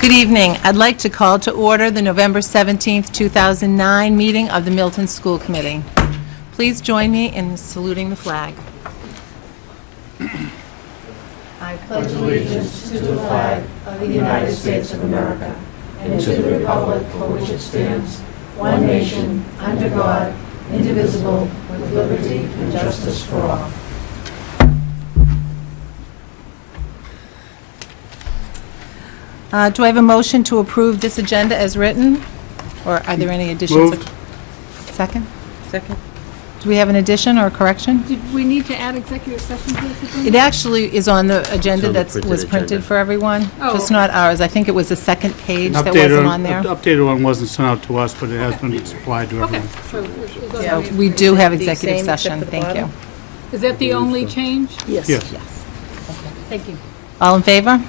Good evening. I'd like to call to order the November 17th, 2009 meeting of the Milton School Committee. Please join me in saluting the flag. I pledge allegiance to the flag of the United States of America and to the republic for which it stands, one nation, under God, indivisible, with liberty and justice for all. Do I have a motion to approve this agenda as written? Or are there any additions? Moved. Second? Second. Do we have an addition or a correction? Did we need to add executive session to this agenda? It actually is on the agenda on the that printed was printed agenda. for everyone, Oh, just okay. not ours. I think it was the second page that wasn't on there. The updated one wasn't sent out to us, but it has been supplied to Okay, everyone. so it goes Yeah, on the- we do have The executive same except session, for the thank you. bottom? Is that the only change? Yes. Yes. Thank you. All in favor?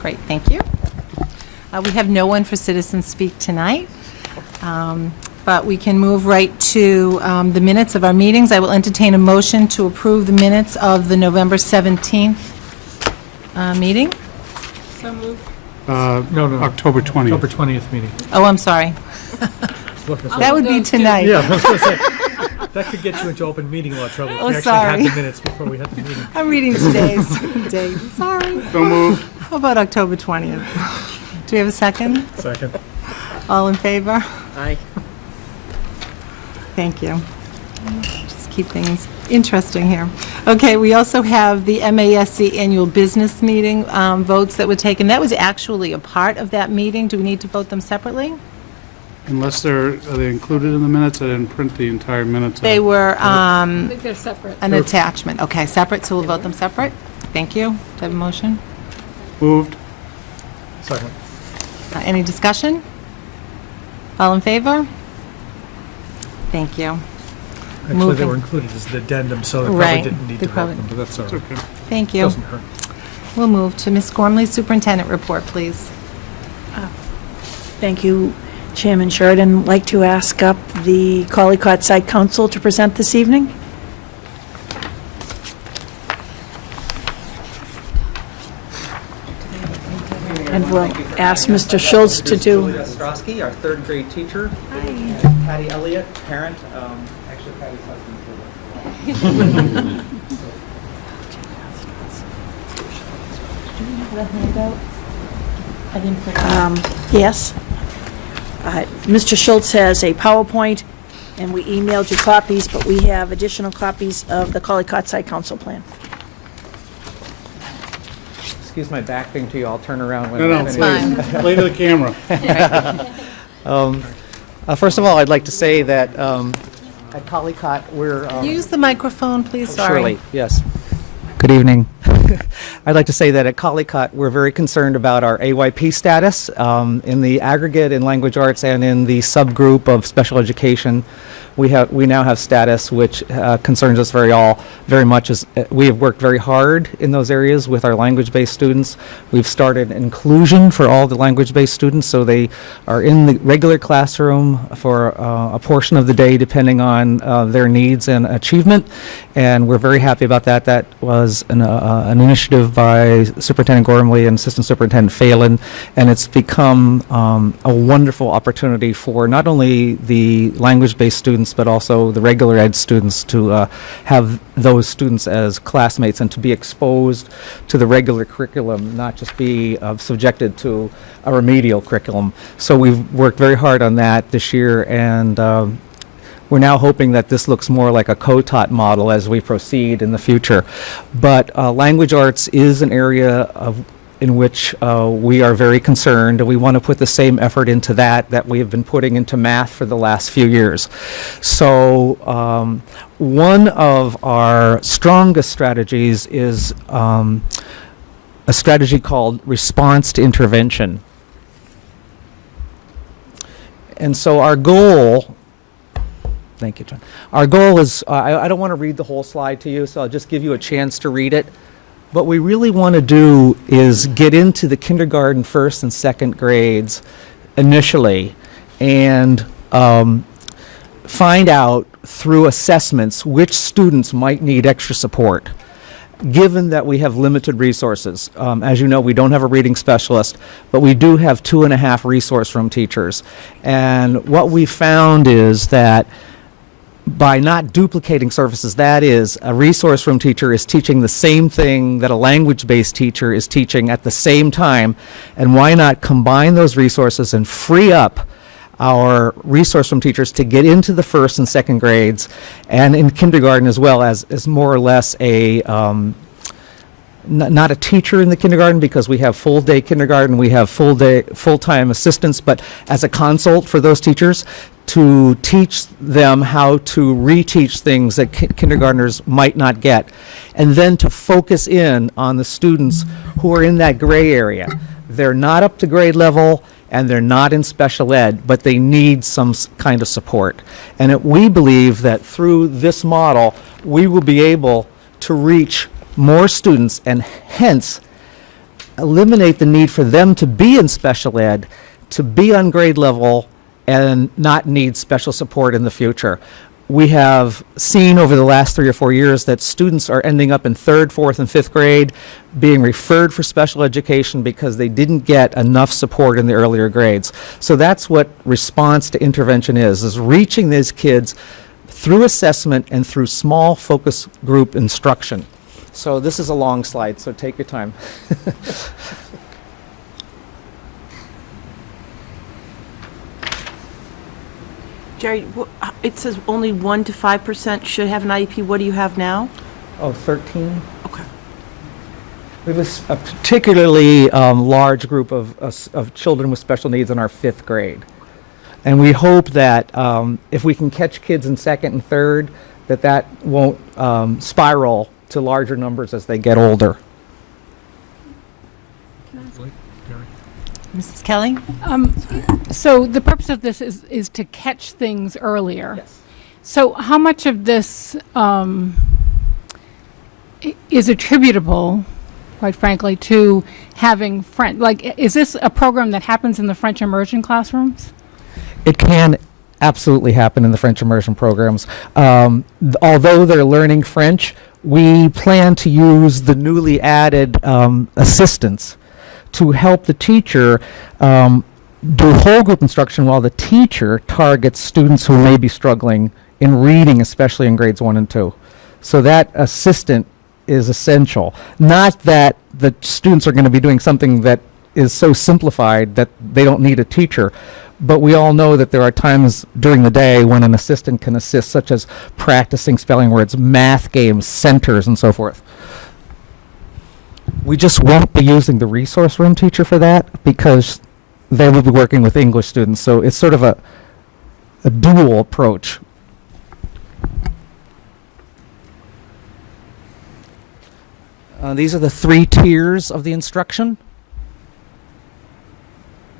Great, thank you. We have no one for citizen speak tonight, but we can move right to the minutes of our meetings. I will entertain a motion to approve the minutes of the November 17th meeting. So moved. No. October 20th. October 20th meeting. Oh, I'm sorry. Look, it's- That would be those two. tonight. Yeah, I was gonna say, that could get you into open meeting law trouble. Oh, We actually sorry. had the minutes before we had the meeting. I'm reading today's date. Sorry. So moved. How about October 20th? Do we have a second? Second. All in favor? Aye. Thank you. Just keep things interesting here. Okay, we also have the MASC annual business meeting votes that were taken. That was actually a part of that meeting. Do we need to vote them separately? Unless are they included in the minutes? I didn't print the entire minutes. They were I think they're separate. an attachment. Okay, separate, so we'll vote them separate. Thank you. Do I have a motion? Moved. Second. Any discussion? All in favor? Thank you. Actually, they Moving. were included as an addendum, so they Right. probably didn't need They to vote probably- them, but that's all It's right. okay. Thank you. Doesn't hurt. We'll move to Ms. Gormley's superintendent report, please. Thank you, Chairman Sheridan. I'd like to ask up the Collycott Site Council to present this evening. And we'll ask Mr. Schultz to do. Julia Ostrowski, our third grade teacher. And Patty Elliott, parent, actually Patty's husband. Yes. Mr. Schultz has a PowerPoint, and we emailed you copies, but we have additional copies of the Collycott Site Council plan. Excuse my back being to you, I'll turn around when No, I'm no, finished. please. Play to the camera. First of all, I'd like to say that at Collycott, we're... Use the microphone, please, sorry. Surely, yes. Good evening. I'd like to say that at Collycott, we're very concerned about our AYP status in the aggregate in language arts and in the subgroup of special education. We now have status which concerns us very much. As we have worked very hard in those areas with our language-based students. We've started inclusion for all the language-based students, so they are in the regular classroom for a portion of the day, depending on their needs and achievement. And we're very happy about that. That was an initiative by Superintendent Gormley and Assistant Superintendent Phelan, and it's become a wonderful opportunity for not only the language-based students, but also the regular ed students to have those students as classmates and to be exposed to the regular curriculum, not just be subjected to a remedial curriculum. So we've worked very hard on that this year, and we're now hoping that this looks more like a co-taught model as we proceed in the future. But language arts is an area in which we are very concerned, and we want to put the same effort into that we have been putting into math for the last few years. So one of our strongest strategies is a strategy called response to intervention. And so our goal, thank you, John. Our goal is, I don't want to read the whole slide to you, so I'll just give you a chance to read it. What we really want to do is get into the kindergarten first and second grades initially and find out through assessments which students might need extra support. given that we have limited resources. As you know, we don't have a reading specialist, but we do have 2.5 resource room teachers. And what we found is that by not duplicating services, that is, a resource room teacher is teaching the same thing that a language-based teacher is teaching at the same time, and why not combine those resources and free up our resource room teachers to get into the first and second grades, and in kindergarten as well, as more or less a not a teacher in the kindergarten, because we have full day kindergarten, we have full-time assistants, but as a consult for those teachers to teach them how to reteach things that kindergartners might not get, and then to focus in on the students who are in that gray area. They're not up to grade level, and they're not in special ed, but they need some kind of support. And we believe that through this model, we will be able to reach more students and hence eliminate the need for them to be in special ed, to be on grade level, and not need special support in the future. We have seen over the last 3 or 4 years that students are ending up in 3rd, 4th, and 5th grade being referred for special education because they didn't get enough support in the earlier grades. So that's what response to intervention is reaching these kids through assessment and through small focus group instruction. So this is a long slide, so take your time. Jerry, it says only 1 to 5% should have an IEP. What do you have now? Oh, 13? Okay. We have a particularly large group of children with special needs in our 5th grade. And we hope that if we can catch kids in 2nd and 3rd, that won't spiral to larger numbers as they get older. Mrs. Kelly? So the purpose of this is to catch things earlier. Yes. So how much of this is attributable, quite frankly, to having French? Like, is this a program that happens in the French immersion classrooms? It can absolutely happen in the French immersion programs. Although they're learning French, we plan to use the newly added assistants to help the teacher do whole group instruction while the teacher targets students who may be struggling in reading, especially in grades 1 and 2. So that assistant is essential. Not that the students are going to be doing something that is so simplified that they don't need a teacher, but we all know that there are times during the day when an assistant can assist, such as practicing spelling words, math games, centers, and so forth. We just won't be using the resource room teacher for that because they will be working with English students. So it's sort of a dual approach. These are the 3 tiers of the instruction.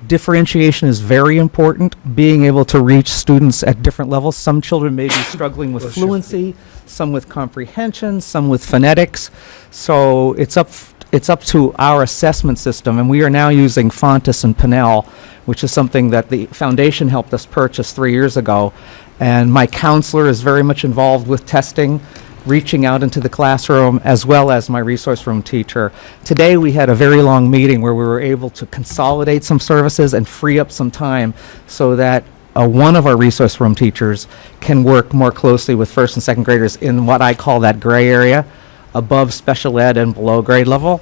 Differentiation is very important, being able to reach students at different levels. Some children may be struggling with fluency, some with comprehension, some with phonetics. So it's up to our assessment system, and we are now using Fontes and Pinnell, which is something that the foundation helped us purchase 3 years ago. And my counselor is very much involved with testing, reaching out into the classroom, as well as my resource room teacher. Today we had a very long meeting where we were able to consolidate some services and free up some time so that one of our resource room teachers can work more closely with 1st and 2nd graders in what I call that gray area, above special ed and below grade level.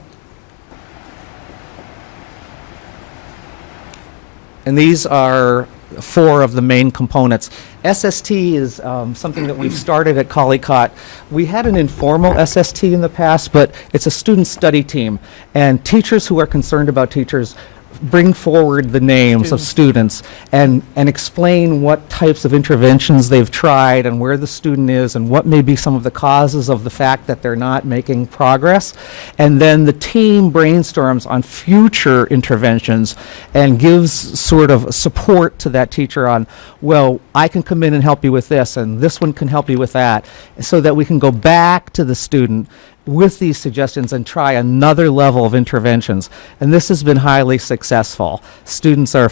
And these are 4 of the main components. SST is something that we've started at Collicott. We had an informal SST in the past, but it's a student study team. And teachers who are concerned about teachers bring forward the names of students and explain what types of interventions they've tried and where the student is and what may be some of the causes of the fact that they're not making progress. And then the team brainstorms on future interventions and gives sort of support to that teacher on, well, I can come in and help you with this, and this one can help you with that, so that we can go back to the student with these suggestions and try another level of interventions. And this has been highly successful. Teachers are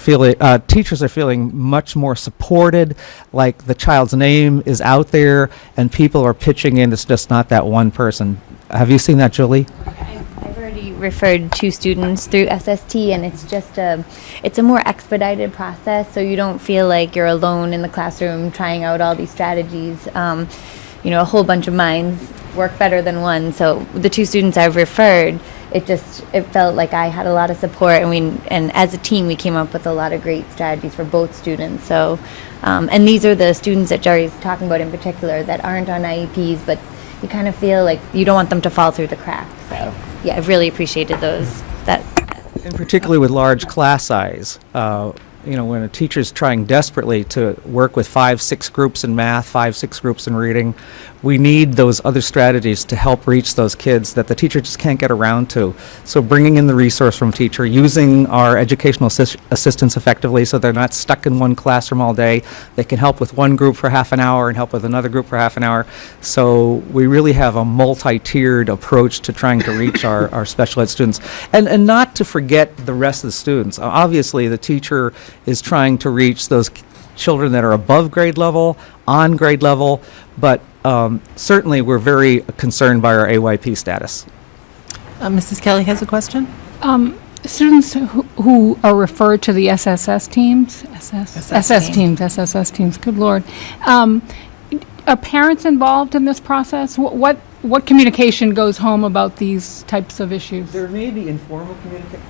feeling much more supported, like the child's name is out there and people are pitching in. It's just not that one person Have you seen that, Julie? I've already referred 2 students through SST, and it's a more expedited process, so you don't feel like you're alone in the classroom trying out all these strategies. A whole bunch of minds work better than one. So the 2 students I've referred, it felt like I had a lot of support, and as a team we came up with a lot of great strategies for both students. So, and these are the students that Jerry's talking about in particular that aren't on IEPs, but you kind of feel like you don't want them to fall through the cracks. So, yeah, I've really appreciated those. And particularly with large class size, when a teacher's trying desperately to work with 5-6 groups in math, 5-6 groups in reading, we need those other strategies to help reach those kids that the teacher just can't get around to. So bringing in the resource from teacher, using our educational assistants effectively so they're not stuck in one classroom all day. They can help with one group for half an hour and help with another group for half an hour. So we really have a multi-tiered approach to trying to reach our special ed students. And not to forget the rest of the students. Obviously, the teacher is trying to reach those children that are above grade level, on grade level, but certainly we're very concerned by our AYP status. Mrs. Kelly has a question? Students who are referred to the SSS teams, SSS teams, good Lord. Are parents involved in this process? What communication goes home about these types of issues? There may be informal communication.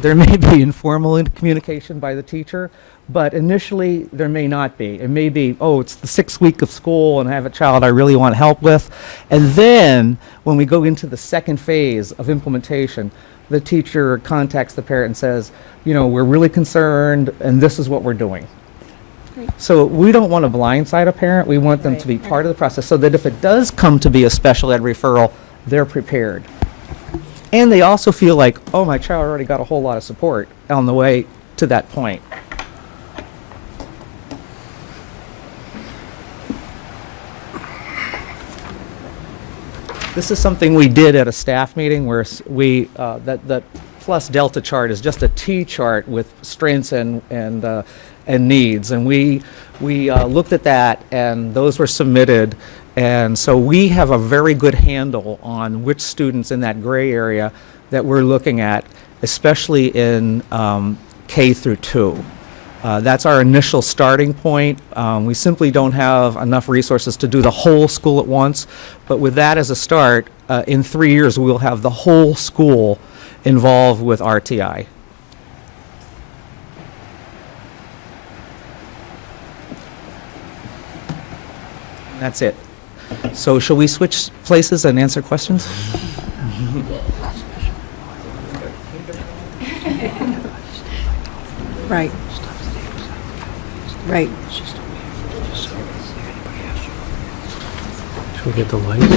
There may be informal communication by the teacher, but initially there may not be. It may be, it's the 6th week of school and I have a child I really want help with. And then when we go into the second phase of implementation, the teacher contacts the parent and says, we're really concerned and this is what we're doing. Great. So we don't want to blindside a parent. We want them to be part of the process so that if it does come to be a special ed referral, they're prepared. And they also feel like, my child already got a whole lot of support on the way to that point. This is something we did at a staff meeting where that plus delta chart is just a T chart with strengths and needs. And we looked at that, and those were submitted. And so we have a very good handle on which students in that gray area that we're looking at, especially in K through 2. That's our initial starting point. We simply don't have enough resources to do the whole school at once, but with that as a start, in 3 years we'll have the whole school involved with RTI. That's it. So shall we switch places and answer questions? Right. Right. Should we get the lights?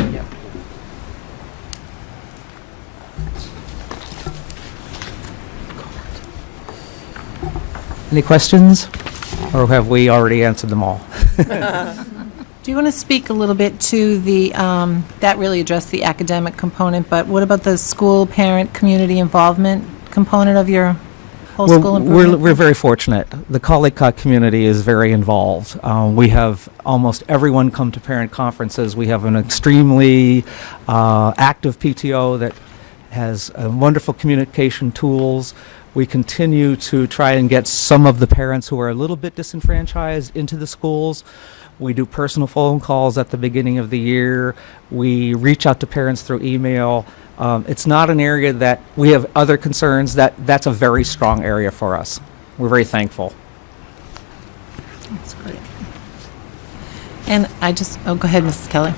Any questions? Or have we already answered them all? Do you want to speak a little bit to the, that really addressed the academic component, but what about the school, parent, community involvement component of your whole school improvement? We're very fortunate. The Collycott community is very involved. We have almost everyone come to parent conferences. We have an extremely active PTO that has wonderful communication tools. We continue to try and get some of the parents who are a little bit disenfranchised into the schools. We do personal phone calls at the beginning of the year. We reach out to parents through email. It's not an area that we have other concerns. That's a very strong area for us. We're very thankful. That's great. And go ahead, Mrs. Kelly.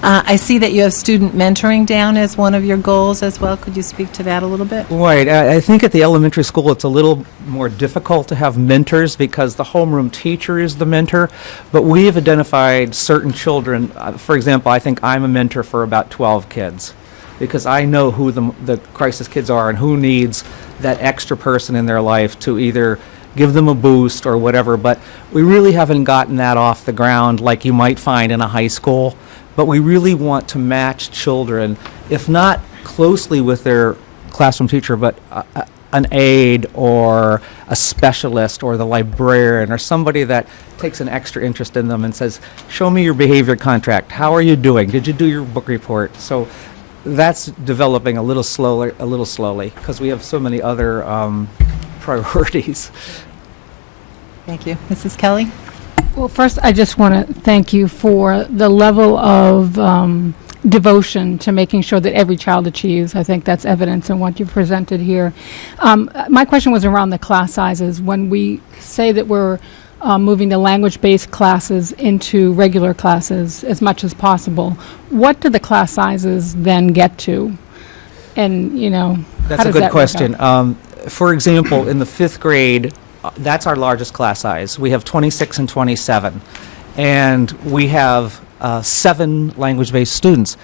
I see that you have student mentoring down as one of your goals as well. Could you speak to that a little bit? Right. I think at the elementary school it's a little more difficult to have mentors because the homeroom teacher is the mentor, but we have identified certain children. For example, I think I'm a mentor for about 12 kids because I know who the crisis kids are and who needs that extra person in their life to either give them a boost or whatever, but we really haven't gotten that off the ground like you might find in a high school. But we really want to match children, if not closely with their classroom teacher, but an aide or a specialist or the librarian or somebody that takes an extra interest in them and says, show me your behavior contract. How are you doing? Did you do your book report? So that's developing a little slowly, because we have so many other priorities. Thank you. Mrs. Kelly? Well, first, I just want to thank you for the level of devotion to making sure that every child achieves. I think that's evidence in what you presented here. My question was around the class sizes. When we say that we're moving the language-based classes into regular classes as much as possible, what do the class sizes then get to? And, how That's a does good that work question. out? For example, in the 5th grade, that's our largest class size. We have 26 and 27. And we have 7 language-based students.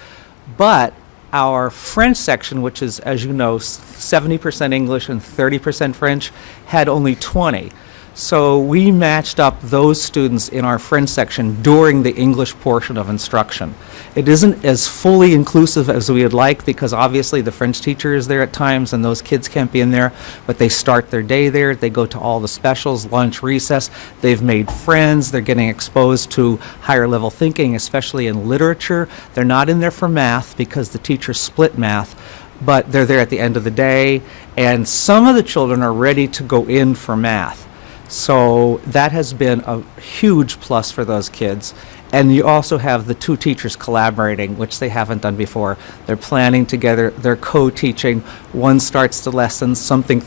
But our French section, which is, as you know, 70% English and 30% French, had only 20. So we matched up those students in our French section during the English portion of instruction. It isn't as fully inclusive as we would like, because obviously the French teacher is there at times and those kids can't be in there, but they start their day there. They go to all the specials, lunch, recess. They've made friends. They're getting exposed to higher level thinking, especially in literature. They're not in there for math because the teacher split math, but they're there at the end of the day. And some of the children are ready to go in for math. So that has been a huge plus for those kids. And you also have the 2 teachers collaborating, which they haven't done before. They're planning together, they're co-teaching. One starts the lesson, somebody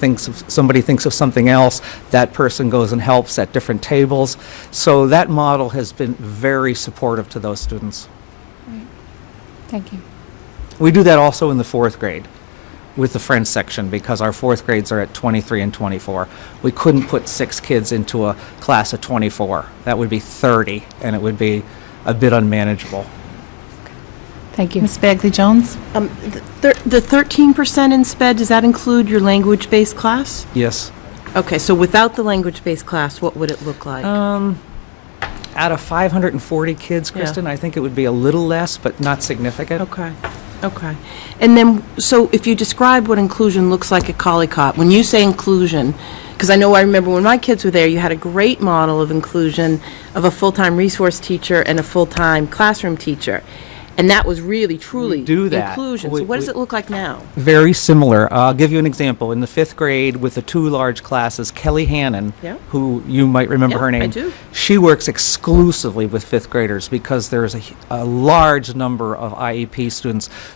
thinks of something else, that person goes and helps at different tables. So that model has been very supportive to those students. Thank you. We do that also in the 4th grade with the French section, because our 4th grades are at 23 and 24. We couldn't put 6 kids into a class of 24. That would be 30, and it would be a bit unmanageable. Thank you. Ms. Bagley Jones? The 13% in SPED, does that include your language-based class? Yes. Okay, so without the language-based class, what would it look like? Out of 540 kids, Kristen, I think it would be a little less, but not significant. Okay. And then, so if you describe what inclusion looks like at Collycott, when you say inclusion, because I remember when my kids were there, you had a great model of inclusion of a full-time resource teacher and a full-time classroom teacher. And that was really, truly do that. inclusion. So what does it look like now? Very similar. I'll give you an example. In the 5th grade with the 2 large classes, Kelly Hannon, who you might remember Yeah, her name, I do. she works exclusively with 5th graders because there's a large number of IEP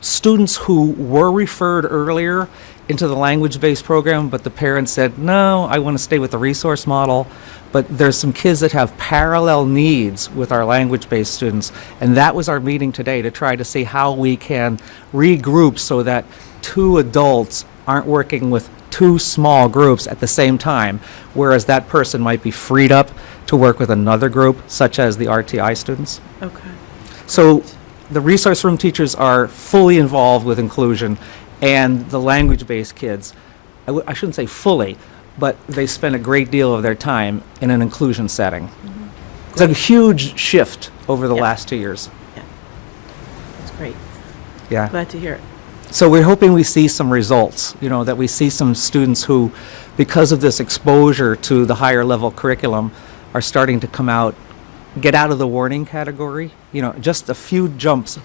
students who were referred earlier into the language-based program, but the parents said, no, I want to stay with the resource model. But there's some kids that have parallel needs with our language-based students, and that was our meeting today, to try to see how we can regroup so that 2 adults aren't working with 2 small groups at the same time, whereas that person might be freed up to work with another group, such as the RTI students. Okay. So the resource room teachers are fully involved with inclusion, and the language-based kids, I shouldn't say fully, but they spend a great deal of their time in an inclusion setting. It's a huge shift over the last 2 years. That's great. Yeah. Glad to hear it. So we're hoping we see some results, that we see some students who, because of this exposure to the higher level curriculum, are starting to come out, get out of the warning category. Just a few jumps,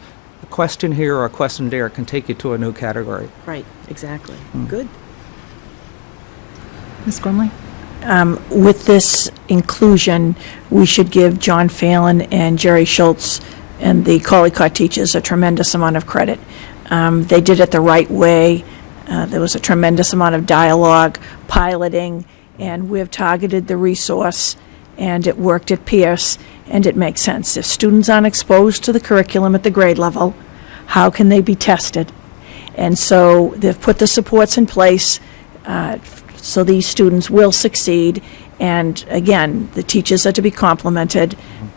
a question here or a question there can take you to a new category. Right, exactly. Good. Ms. Gormley? With this inclusion, we should give John Phelan and Jerry Schultz and the Collycott teachers a tremendous amount of credit. They did it the right way. There was a tremendous amount of dialogue, piloting, and we've targeted the resource, and it worked at Pierce, and it makes sense. If students aren't exposed to the curriculum at the grade level, how can they be tested? And so they've put the supports in place so these students will succeed. And again, the teachers are to be complimented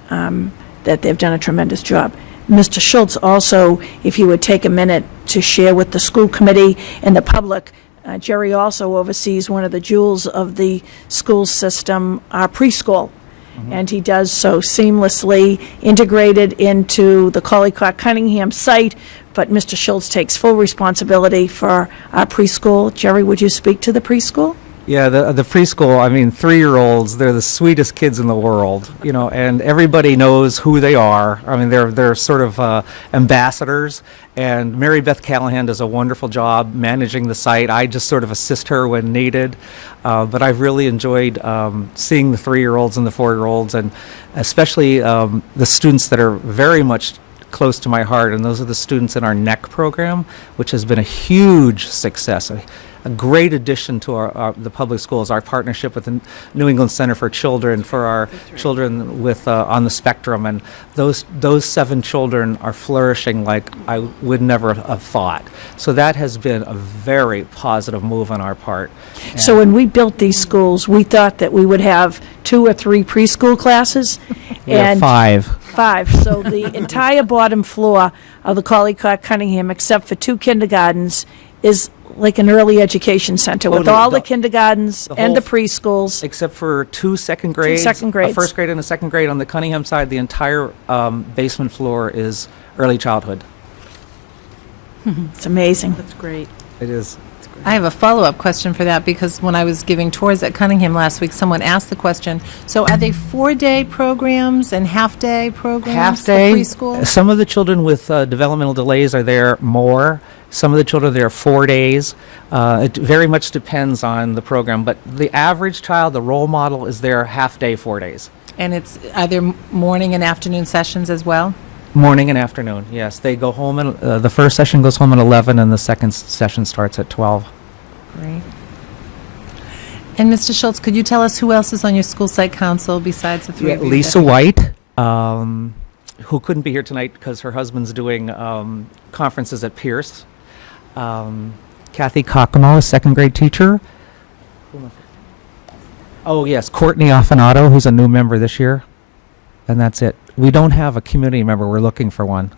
that they've done a tremendous job. Mr. Schultz also, if you would take a minute to share with the school committee and the public, Jerry also oversees one of the jewels of the school system, our preschool. and he does so seamlessly, integrated into the Collycott Cunningham site, but Mr. Schultz takes full responsibility for our preschool. Jerry, would you speak to the preschool? Yeah, the preschool, I mean, 3-year-olds, they're the sweetest kids in the world, you know, and everybody knows who they are. I mean, they're sort of ambassadors, and Mary Beth Callahan does a wonderful job managing the site. I just sort of assist her when needed, but I've really enjoyed seeing the 3-year-olds and the 4-year-olds, and especially the students that are very much close to my heart, and those are the students in our NEC program, which has been a huge success. A great addition to the public schools, our partnership with the New England Center for Children, for our children with on the spectrum, and those 7 children are flourishing like I would never have thought. So that has been a very positive move on our part. So when we built these schools, we thought that we would have 2 or 3 preschool classes. We have 5. 5. So the entire bottom floor of the Collycott Cunningham, except for 2 kindergartens, is like an early education center with Totally. all the kindergartens the and whole the preschools. Except for 2 second grades, second grades. a first grade and a second grade. On the Cunningham side, the entire basement floor is early childhood. It's amazing. That's great. It is. I have a follow-up question for that, because when I was giving tours at Cunningham last week, someone asked the question, so are they 4-day programs and half-day programs? Half for day. preschool? Some of the children with developmental delays are there more. Some of the children are there 4 days. It very much depends on the program, but the average child, the role model, is there half day, 4 days. And are there morning and afternoon sessions as well? Morning and afternoon, yes. They go home, and the first session goes home at 11, and the second session starts at 12. Great. And Mr. Schultz, could you tell us who else is on your school site council besides the 3 of you? Lisa White, who couldn't be here tonight because her husband's doing conferences at Pierce. Kathy Cockamo, a second grade teacher. Oh, yes, Courtney Affinato, who's a new member this year. And that's it. We don't have a community member. We're looking for one.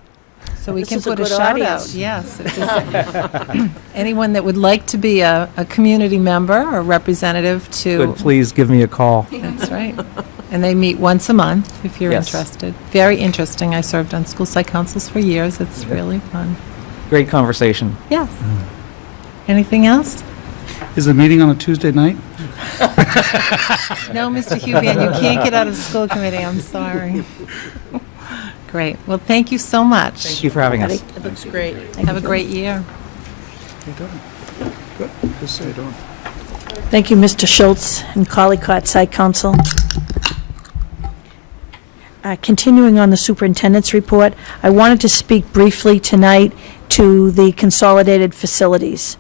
So we This can is a put a good shout audience. out, yes. If there's anyone that would like to be a community member or representative to. Good, please give me a call. That's right. And they meet once a month, if you're Yes. interested. Very interesting. I served on school site councils for years. It's really fun. Great conversation. Yes. Anything else? Is the meeting on a Tuesday night? No, Mr. Hubian, you can't get out of school committee. I'm sorry. Great. Well, thank you so much. Thank you for having us. It looks great. Have a great year. Good. Just stay doing. Thank you, Mr. Schultz and Collycott Site Council. Continuing on the superintendent's report, I wanted to speak briefly tonight to the consolidated facilities.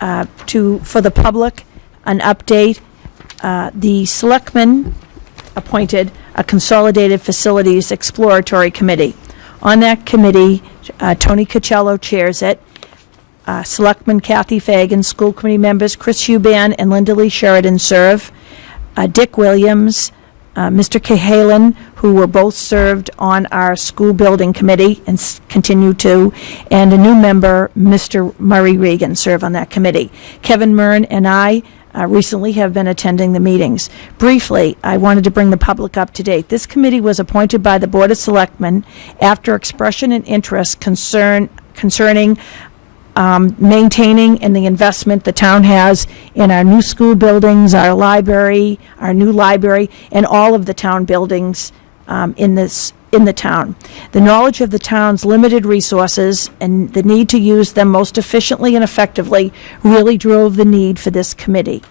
For the public, an update, the selectmen appointed a consolidated facilities exploratory committee. On that committee, Tony Cocello chairs it. Selectman Kathy Fagan, school committee members Chris Huban and Linda Lee Sheridan serve. Dick Williams, Mr. Cahalan, who were both served on our school building committee and continue to, and a new member, Mr. Murray Regan, serve on that committee. Kevin Myrn and I recently have been attending the meetings. Briefly, I wanted to bring the public up to date. This committee was appointed by the Board of Selectmen after expression and interest concerning maintaining and the investment the town has in our new school buildings, our library, our new library, and all of the town buildings in the town. The knowledge of the town's limited resources and the need to use them most efficiently and effectively really drove the need for this committee.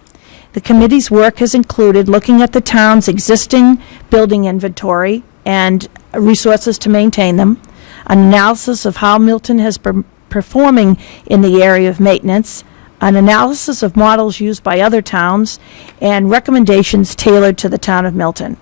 The committee's work has included looking at the town's existing building inventory and resources to maintain them, an analysis of how Milton has been performing in the area of maintenance, an analysis of models used by other towns, and recommendations tailored to the town of Milton.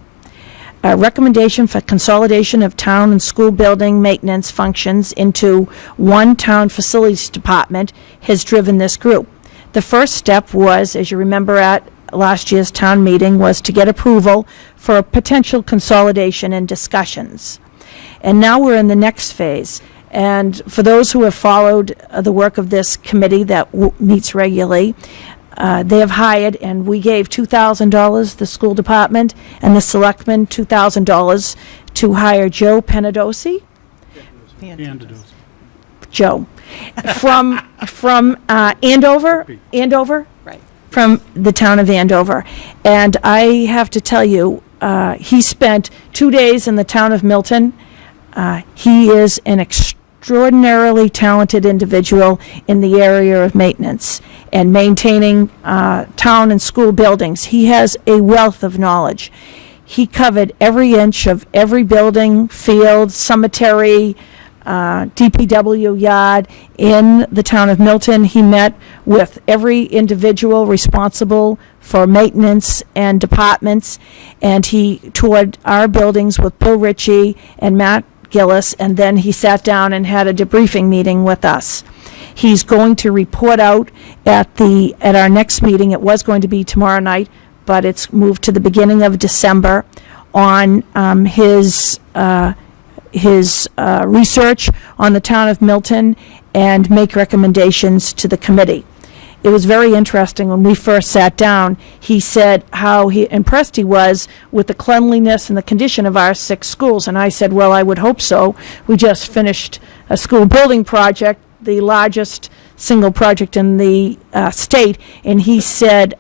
A recommendation for consolidation of town and school building maintenance functions into one town facilities department has driven this group. The first step was, as you remember at last year's town meeting, was to get approval for a potential consolidation and discussions. And now we're in the next phase. And for those who have followed the work of this committee that meets regularly, they have hired, and we gave $2,000, the school department, and the selectmen $2,000 to hire Joe Penadosi, Joe, from Andover, Right. from the town of Andover. And I have to tell you, he spent 2 days in the town of Milton. He is an extraordinarily talented individual in the area of maintenance and maintaining town and school buildings. He has a wealth of knowledge. He covered every inch of every building, field, cemetery, DPW yard in the town of Milton. He met with every individual responsible for maintenance and departments, and he toured our buildings with Bill Ritchie and Matt Gillis, and then he sat down and had a debriefing meeting with us. He's going to report out at our next meeting. It was going to be tomorrow night, but it's moved to the beginning of December on his research on the town of Milton and make recommendations to the committee. It was very interesting when we first sat down. He said how impressed he was with the cleanliness and the condition of our 6 schools. And I said, well, I would hope so. We just finished a school building project, the largest single project in the state. And he said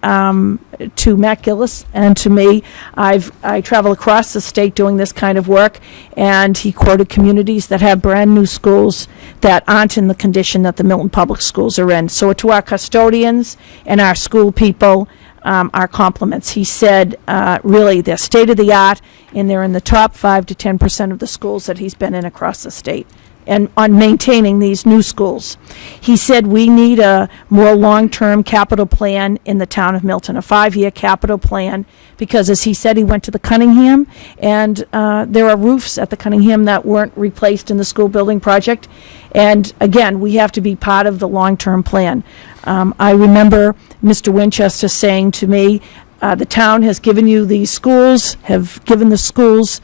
to Matt Gillis and to me, I travel across the state doing this kind of work. And he quoted communities that have brand new schools that aren't in the condition that the Milton Public Schools are in. So to our custodians and our school people, our compliments. He said, really, they're state-of-the-art, and they're in the top 5 to 10% of the schools that he's been in across the state, and on maintaining these new schools. He said we need a more long-term capital plan in the town of Milton, a 5-year capital plan, because as he said, he went to the Cunningham, and there are roofs at the Cunningham that weren't replaced in the school building project. And again, we have to be part of the long-term plan. I remember Mr. Winchester saying to me, the town has given you these schools, have given the schools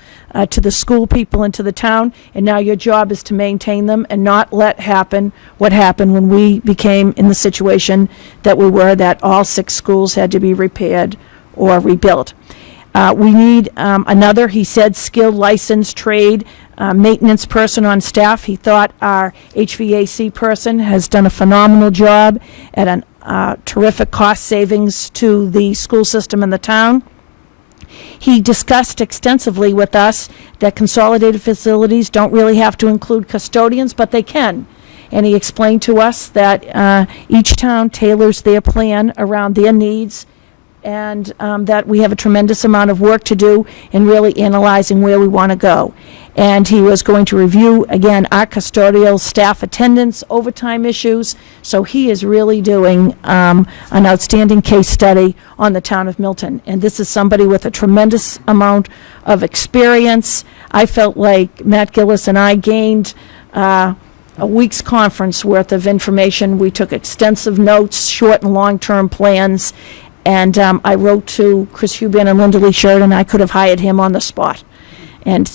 to the school people and to the town, and now your job is to maintain them and not let happen what happened when we became in the situation that we were, that all 6 schools had to be repaired or rebuilt. We need another, he said, skilled licensed trade maintenance person on staff. He thought our HVAC person has done a phenomenal job at a terrific cost savings to the school system and the town. He discussed extensively with us that consolidated facilities don't really have to include custodians, but they can. And he explained to us that each town tailors their plan around their needs, and that we have a tremendous amount of work to do in really analyzing where we want to go. And he was going to review, again, our custodial staff attendance, overtime issues. So he is really doing an outstanding case study on the town of Milton. And this is somebody with a tremendous amount of experience. I felt like Matt Gillis and I gained a week's conference worth of information. We took extensive notes, short and long-term plans. And I wrote to Chris Huban and Linda Lee Sheridan. I could have hired him on the spot and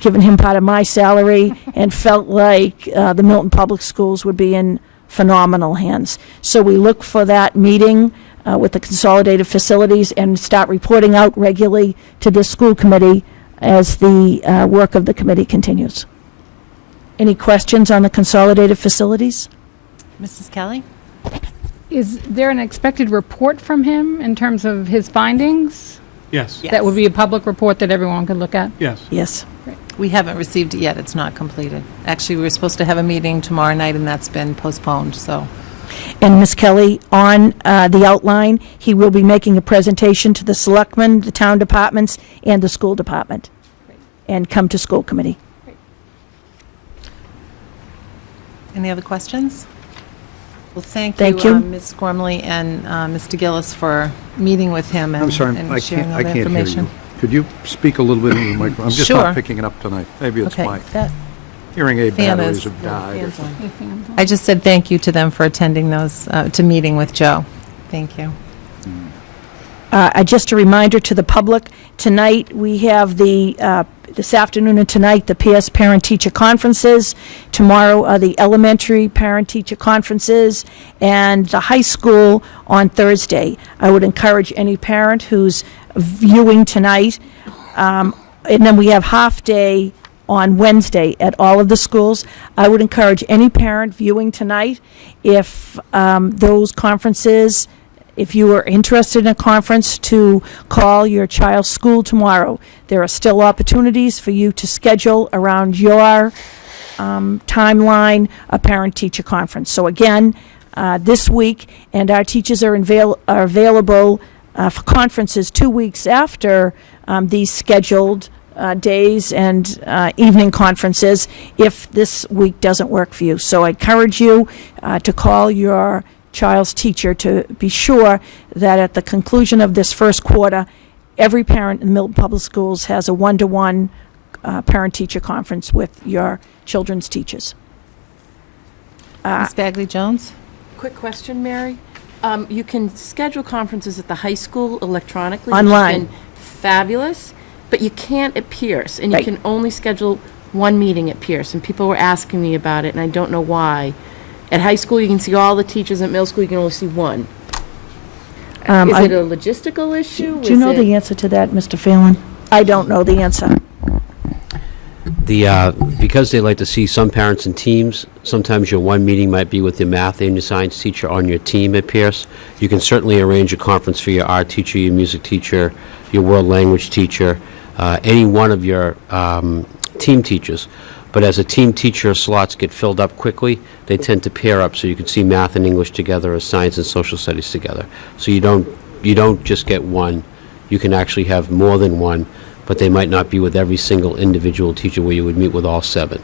given him part of my salary, and felt like the Milton Public Schools would be in phenomenal hands. So we look for that meeting with the consolidated facilities and start reporting out regularly to the school committee as the work of the committee continues. Any questions on the consolidated facilities? Mrs. Kelly? Is there an expected report from him in terms of his findings? Yes, Yes. That would be a public report that everyone could look at? yes. Yes. We haven't received it yet. It's not completed. Actually, we were supposed to have a meeting tomorrow night, and that's been postponed, so. And Ms. Kelly, on the outline, he will be making a presentation to the selectmen, the town departments, and the school department, and come to school committee. Any other questions? Well, thank Thank you, you. Ms. Gormley and Mr. Gillis, for meeting with him and I'm sorry, and I sharing can't, all I the can't hear information. you. Could you speak a little bit into the microphone? I'm just Sure. not picking it up tonight. Maybe it's Okay, my that hearing aid fan batteries is. have died or something. I just said thank you to them for attending those, to meeting with Joe. Thank you. Just a reminder to the public, tonight, we have this afternoon and tonight, the PS Parent-Teacher Conferences. Tomorrow are the elementary Parent-Teacher Conferences, and the high school on Thursday. I would encourage any parent who's viewing tonight, and then we have half-day on Wednesday at all of the schools. I would encourage any parent viewing tonight, if those conferences, if you are interested in a conference, to call your child's school tomorrow. There are still opportunities for you to schedule around your timeline a parent-teacher conference. So again, this week, and our teachers are available for conferences 2 weeks after these scheduled days and evening conferences if this week doesn't work for you. So I encourage you to call your child's teacher to be sure that at the conclusion of this first quarter, every parent in Milton Public Schools has a one-to-one parent-teacher conference with your children's teachers. Ms. Bagley-Jones? Quick question, Mary. You can schedule conferences at the high school electronically. Online. Which has been fabulous, but you can't at Pierce, and you Right. can only schedule one meeting at Pierce, and people were asking me about it, and I don't know why. At high school, you can see all the teachers. At middle school, you can only see one. Is it a logistical issue? Do you know the answer to that, Mr. Phelan? I don't know the answer. Because they like to see some parents in teams, sometimes your one meeting might be with your math and your science teacher on your team at Pierce. You can certainly arrange a conference for your art teacher, your music teacher, your world language teacher, any one of your team teachers. But as a team teacher, slots get filled up quickly. They tend to pair up, so you can see math and English together, or science and social studies together. So you don't just get one. You can actually have more than one, but they might not be with every single individual teacher where you would meet with all 7.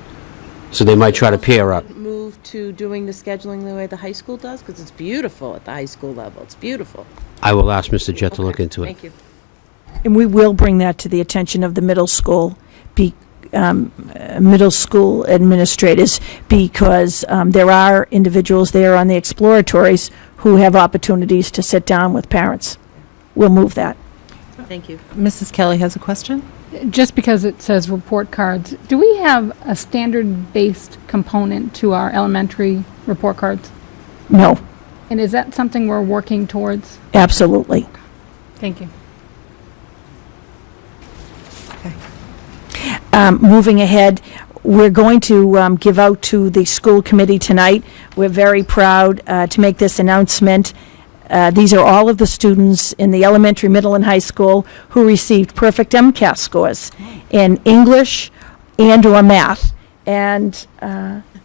So they might try to pair up. Move to doing the scheduling the way the high school does, because it's beautiful at the high school level. It's beautiful. I will ask Mr. Jett to look into it. Thank you. And we will bring that to the attention of the middle school administrators, because there are individuals there on the exploratories who have opportunities to sit down with parents. We'll move that. Thank you. Mrs. Kelly has a question? Just because it says report cards, do we have a standard-based component to our elementary report cards? No, And is that something we're working towards? absolutely. Thank you. Moving ahead, we're going to give out to the school committee tonight. We're very proud to make this announcement. These are all of the students in the elementary, middle, and high school who received perfect MCAS scores in English and/or math. And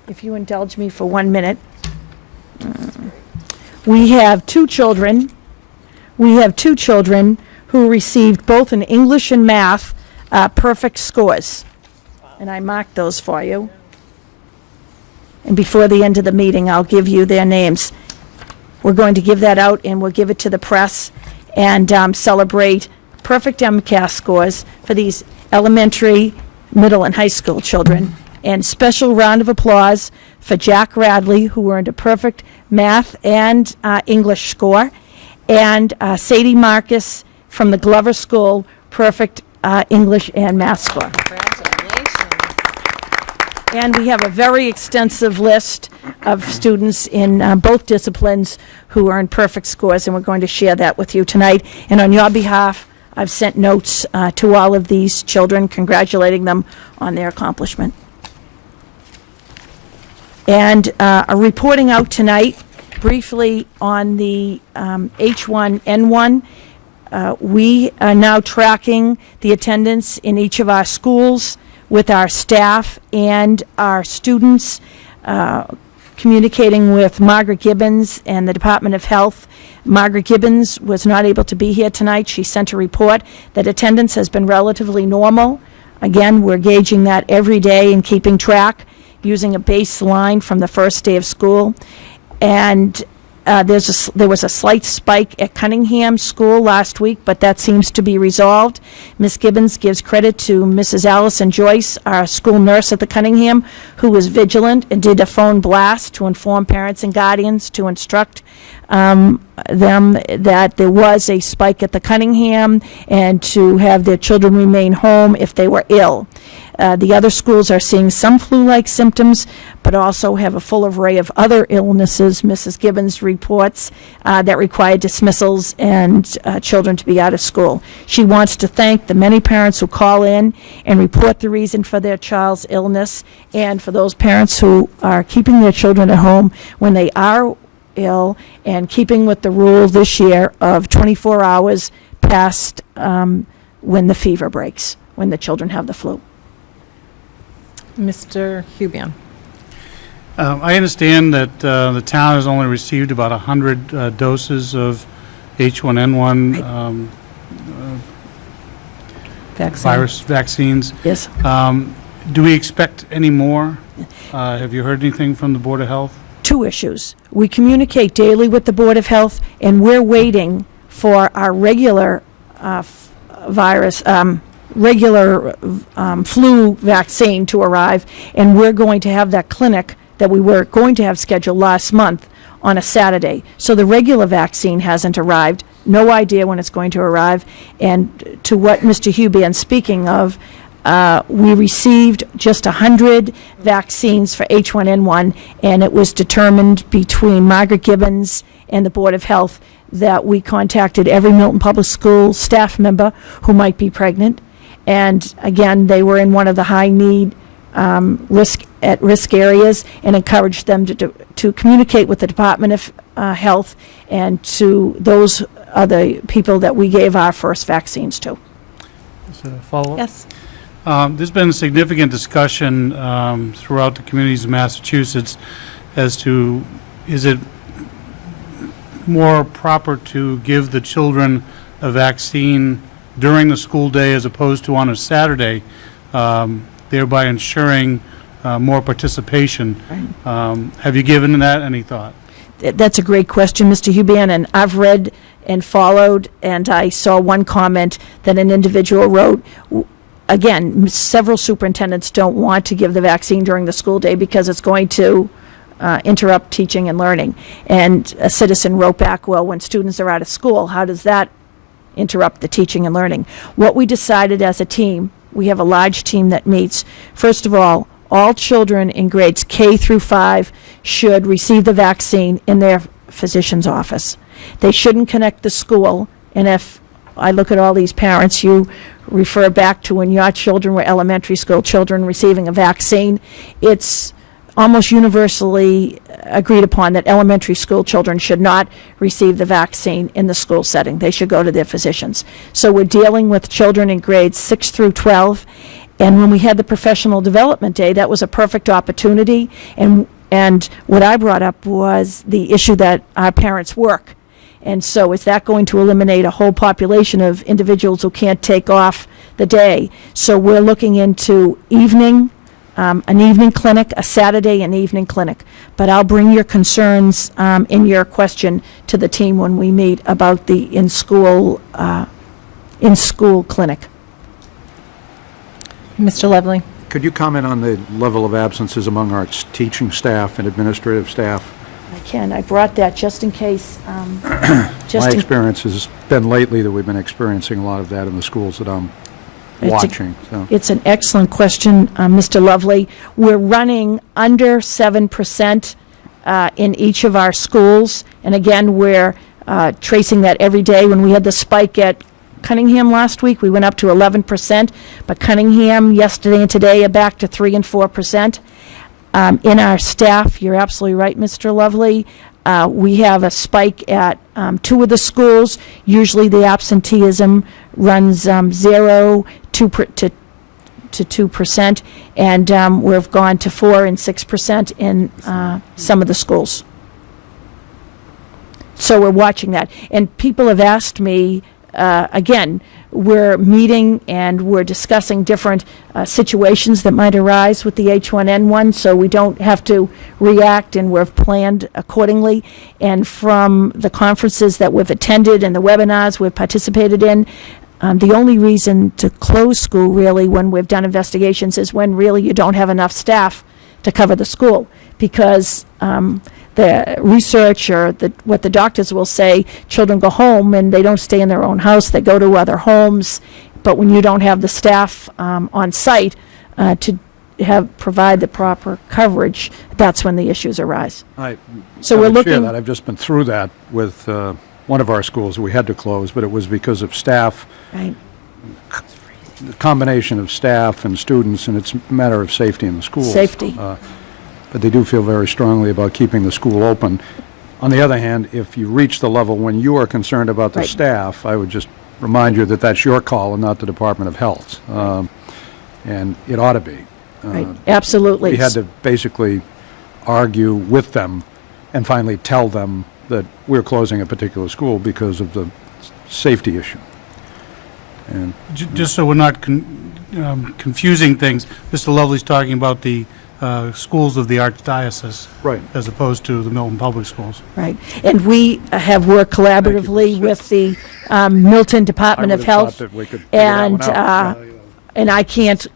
if you indulge me for 1 minute, we have two children who received both in English and math perfect scores. And I marked those for you. And before the end of the meeting, I'll give you their names. We're going to give that out, and we'll give it to the press and celebrate perfect MCAS scores for these elementary, middle, and high school children. And special round of applause for Jack Radley, who earned a perfect math and English score, and Sadie Marcus from the Glover School, perfect English and math score. And we have a very extensive list of students in both disciplines who earned perfect scores, and we're going to share that with you tonight. And on your behalf, I've sent notes to all of these children, congratulating them on their accomplishment. And reporting out tonight, briefly on the H1N1, we are now tracking the attendance in each of our schools with our staff and our students, communicating with Margaret Gibbons and the Department of Health. Margaret Gibbons was not able to be here tonight. She sent a report that attendance has been relatively normal. Again, we're gauging that every day and keeping track using a baseline from the first day of school. And There was a slight spike at Cunningham School last week, but that seems to be resolved. Ms. Gibbons gives credit to Mrs. Allison Joyce, our school nurse at the Cunningham, who was vigilant and did a phone blast to inform parents and guardians to instruct them that there was a spike at the Cunningham and to have their children remain home if they were ill. The other schools are seeing some flu-like symptoms, but also have a full array of other illnesses. Mrs. Gibbons reports that require dismissals and children to be out of school. She wants to thank the many parents who call in and report the reason for their child's illness, and for those parents who are keeping their children at home when they are ill, and keeping with the rule this year of 24 hours past when the fever breaks, when the children have the flu. Mr. Hubian. I understand that the town has only received about 100 doses of H1N1 virus vaccines. Yes. Do we expect any more? Have you heard anything from the Board of Health? Two issues. We communicate daily with the Board of Health, and we're waiting for our regular flu vaccine to arrive, and we're going to have that clinic that we were going to have scheduled last month on a Saturday. So the regular vaccine hasn't arrived. No idea when it's going to arrive. And to what Mr. Hubian's speaking of, we received just 100 vaccines for H1N1, and it was determined between Margaret Gibbons and the Board of Health that we contacted every Milton Public School staff member who might be pregnant. And again, they were in one of the high-need risk areas, and encouraged them to communicate with the Department of Health and to those other people that we gave our first vaccines to. Is there a follow-up? Yes. There's been significant discussion throughout the communities of Massachusetts as to, is it more proper to give the children a vaccine during the school day as opposed to on a Saturday, thereby ensuring more participation? Have you given that any thought? That's a great question, Mr. Hubian, and I've read and followed, and I saw one comment that an individual wrote. Again, several superintendents don't want to give the vaccine during the school day because it's going to interrupt teaching and learning. And a citizen wrote back, well, when students are out of school, how does that interrupt the teaching and learning? What we decided as a team, we have a large team that meets. First of all children in grades K through 5 should receive the vaccine in their physician's office. They shouldn't connect the school, and if I look at all these parents, you refer back to when your children were elementary school children receiving a vaccine. It's almost universally agreed upon that elementary school children should not receive the vaccine in the school setting. They should go to their physicians. So we're dealing with children in grades 6 through 12, and when we had the professional development day, that was a perfect opportunity, and what I brought up was the issue that our parents work. And so is that going to eliminate a whole population of individuals who can't take off the day? So we're looking into an evening clinic, a Saturday and evening clinic. But I'll bring your concerns in your question to the team when we meet about the in-school clinic. Mr. Levely. Could you comment on the level of absences among our teaching staff and administrative staff? I can. I brought that just in case. My experience has been lately that we've been experiencing a lot of that in the schools that I'm watching. It's an excellent question, Mr. Lovely. We're running under 7% in each of our schools. And again, we're tracing that every day. When we had the spike at Cunningham last week, we went up to 11%. But Cunningham yesterday and today are back to 3 and 4%. In our staff, you're absolutely right, Mr. Lovely. We have a spike at 2 of the schools. Usually the absenteeism runs 0 to 2%, and we've gone to 4 and 6% in some of the schools. So we're watching that. And people have asked me, again, we're meeting and we're discussing different situations that might arise with the H1N1, so we don't have to react, and we've planned accordingly. And from the conferences that we've attended and the webinars we've participated in, the only reason to close school really when we've done investigations is when really you don't have enough staff to cover the school, because the research or what the doctors will say, children go home and they don't stay in their own house, they go to other homes, but when you don't have the staff on site to provide the proper coverage, that's when the issues arise. So we're looking. I've just been through that with one of our schools. We had to close, but it was because of staff. Right. The combination of staff and students, and it's a matter of safety in the schools. Safety. But they do feel very strongly about keeping the school open. On the other hand, if you reach the level when you are concerned about the Right. staff, I would just remind you that that's your call and not the Department of Health. And it ought to be. Right. Absolutely. We had to basically argue with them and finally tell them that we're closing a particular school because of the safety issue. And Just so we're not confusing things, Mr. Lovely's talking about the schools of the Archdiocese. Right. As opposed to the Milton Public Schools. Right. And we have worked collaboratively with the Milton Department I of would have Health. thought that we could figure that one out. And I can't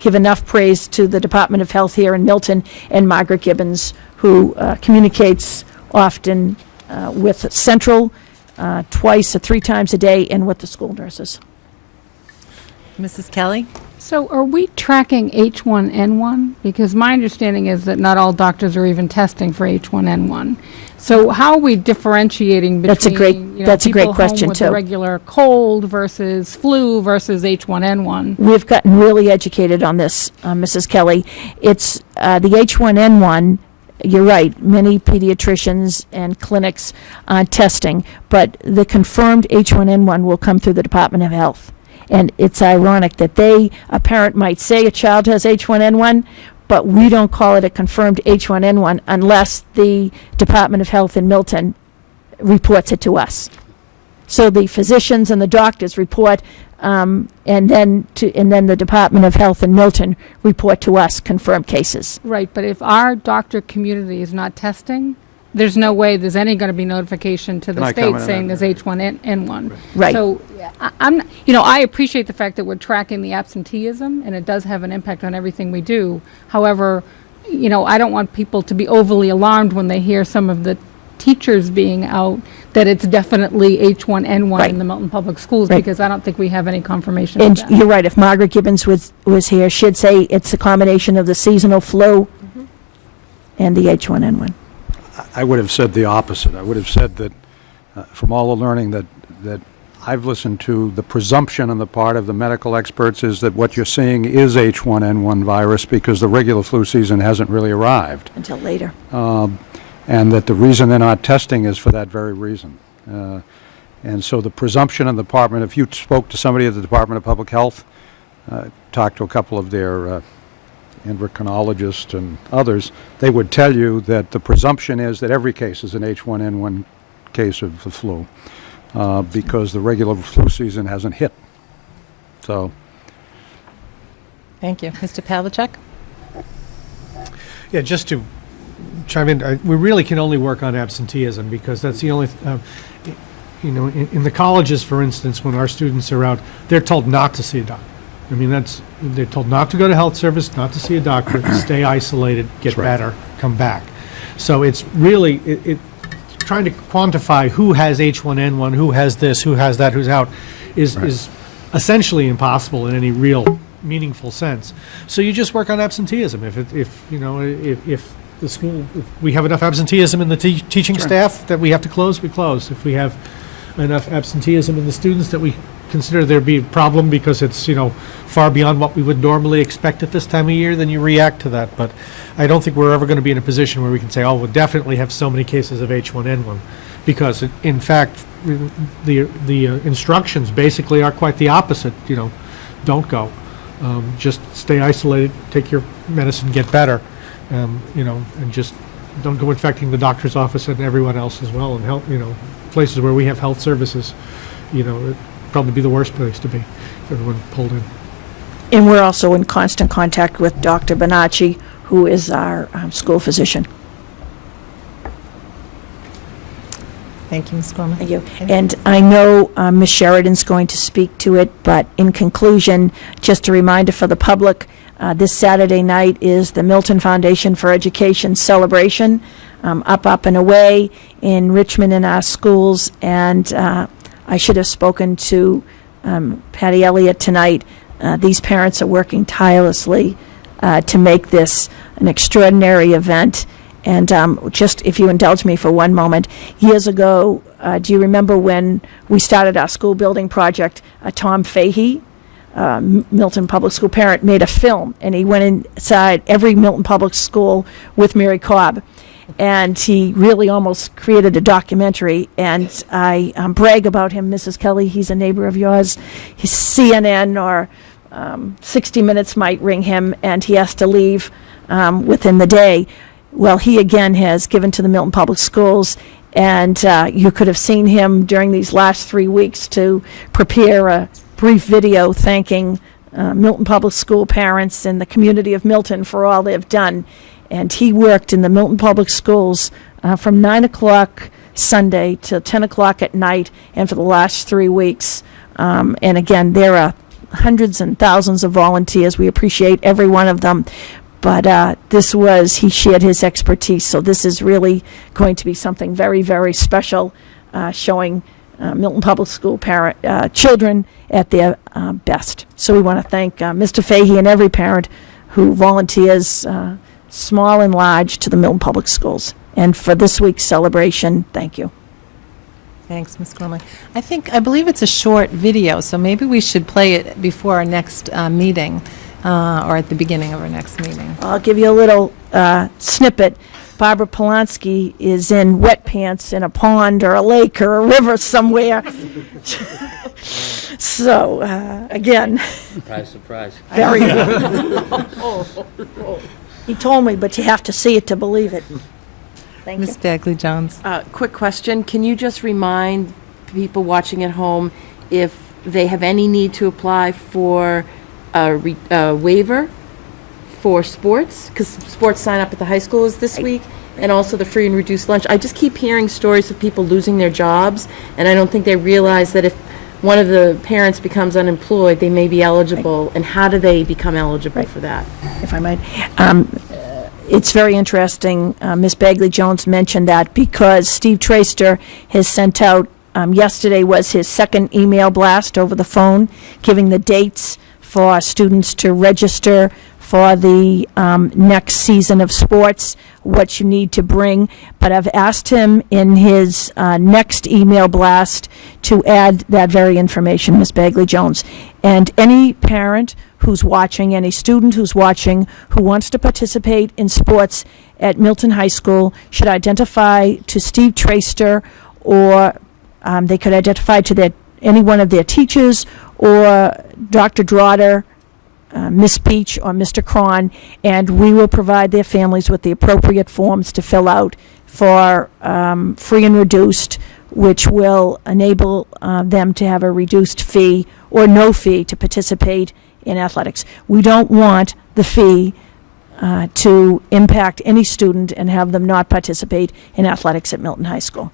give enough praise to the Department of Health here in Milton and Margaret Gibbons, who communicates often with Central twice or three times a day and with the school nurses. Mrs. Kelly? So are we tracking H1N1? Because my understanding is that not all doctors are even testing for H1N1. So how are we differentiating between That's a great people home question, with a too. regular cold versus flu versus H1N1? We've gotten really educated on this, Mrs. Kelly. It's the H1N1. You're right, many pediatricians and clinics are testing, but the confirmed H1N1 will come through the Department of Health. And it's ironic that a parent might say a child has H1N1, but we don't call it a confirmed H1N1 unless the Department of Health in Milton reports it to us. So the physicians and the doctors report, and then the Department of Health in Milton report to us confirmed cases. Right, but if our doctor community is not testing, there's no way there's any going to be notification to Can the I state comment on saying that? there's H1N1. Right. So I appreciate the fact that we're tracking the absenteeism, and it does have an impact on everything we do. However, I don't want people to be overly alarmed when they hear some of the teachers being out that it's definitely H1N1 Right. in the Milton Public Schools, Right. because I don't think we have any confirmation of And that. you're right, if Margaret Gibbons was here, she'd say it's a combination of the seasonal flu and the H1N1. I would have said the opposite. I would have said that from all the learning that I've listened to, the presumption on the part of the medical experts is that what you're seeing is H1N1 virus because the regular flu season hasn't really arrived. Until later. And that the reason they're not testing is for that very reason. And so the presumption in the department, if you spoke to somebody at the Department of Public Health, talked to a couple of their endocrinologists and others, they would tell you that the presumption is that every case is an H1N1 case of the flu because the regular flu season hasn't hit. So. Thank you. Mr. Pavlicek? Yeah, just to chime in, we really can only work on absenteeism because that's the only, in the colleges, for instance, when our students are out, they're told not to see a doctor. I mean, they're told not to go to health service, not to see a doctor, stay isolated, get better, come back. So it's really, trying to quantify who has H1N1, who has this, who has that, who's out, is essentially impossible in any real meaningful sense. So you just work on absenteeism. If the school, if we have enough absenteeism in the teaching staff that we have to close, we close. If we have enough absenteeism in the students that we consider there be a problem because it's, far beyond what we would normally expect at this time of year, then you react to that. But I don't think we're ever going to be in a position where we can say, oh, we'll definitely have so many cases of H1N1. Because, in fact, the instructions basically are quite the opposite. Don't go. Just stay isolated, take your medicine, get better, and just don't go infecting the doctor's office and everyone else as well, and help, places where we have health services, probably be the worst place to be if everyone pulled in. And we're also in constant contact with Dr. Bonacci, who is our school physician. Thank you, Ms. Gormley. Thank you. And I know Ms. Sheridan's going to speak to it, but in conclusion, just a reminder for the public, this Saturday night is the Milton Foundation for Education celebration, up and away in Richmond in our schools. And I should have spoken to Patty Elliott tonight. These parents are working tirelessly to make this an extraordinary event. And just, if you indulge me for one moment, years ago, do you remember when we started our school building project, Tom Fahey, Milton Public School parent, made a film, and he went inside every Milton Public School with Mary Cobb. And he really almost created a documentary, and I brag about him, Mrs. Kelly. He's a neighbor of yours. He's CNN or 60 Minutes might ring him, and he has to leave within the day. Well, he again has given to the Milton Public Schools, and you could have seen him during these last 3 weeks to prepare a brief video thanking Milton Public School parents and the community of Milton for all they've done. And he worked in the Milton Public Schools from 9 o'clock Sunday till 10 o'clock at night, and for the last 3 weeks. And again, there are hundreds and thousands of volunteers. We appreciate every one of them. But he shared his expertise, so this is really going to be something very, very special, showing Milton Public School children at their best. So we want to thank Mr. Fahey and every parent who volunteers, small and large, to the Milton Public Schools. And for this week's celebration, thank you. Thanks, Ms. Gormley. I believe it's a short video, so maybe we should play it before our next meeting. Or at the beginning of our next meeting. I'll give you a little snippet. Barbara Polanski is in wet pants in a pond or a lake or a river somewhere. So, again, Surprise, surprise. very He told me, but you have to see it to believe it. Thank you. Ms. Bagley-Jones. Quick question. Can you just remind people watching at home if they have any need to apply for a waiver for sports? Because sports sign up at the high school is this week, and also the free and reduced lunch. I just keep hearing stories of people losing their jobs, and I don't think they realize that if one of the parents becomes unemployed, they may be eligible, and how do they become eligible for that? If I might. It's very interesting. Ms. Bagley-Jones mentioned that because Steve Traster has sent out, yesterday was his second email blast over the phone, giving the dates for students to register for the next season of sports, what you need to bring. But I've asked him in his next email blast to add that very information, Ms. Bagley-Jones. And any parent who's watching, any student who's watching who wants to participate in sports at Milton High School should identify to Steve Traster, or they could identify to any one of their teachers, or Dr. Drotter, Miss Beach, or Mr. Cron, and we will provide their families with the appropriate forms to fill out for free and reduced, which will enable them to have a reduced fee or no fee to participate in athletics. We don't want the fee to impact any student and have them not participate in athletics at Milton High School.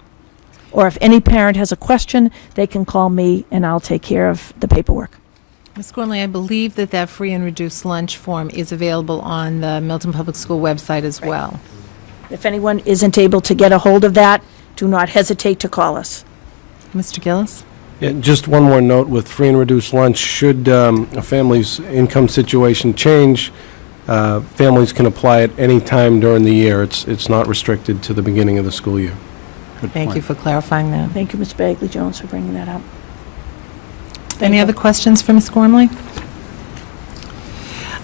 Or if any parent has a question, they can call me and I'll take care of the paperwork. Ms. Gormley, I believe that free and reduced lunch form is available on the Milton Public School website as well. If anyone isn't able to get a hold of that, do not hesitate to call us. Mr. Gillis? Yeah, just one more note with free and reduced lunch. Should a family's income situation change, families can apply it any time during the year. It's not restricted to the beginning of the school year. Thank you for clarifying that. Thank you, Ms. Bagley-Jones, for bringing that up. Any other questions for Ms. Gormley?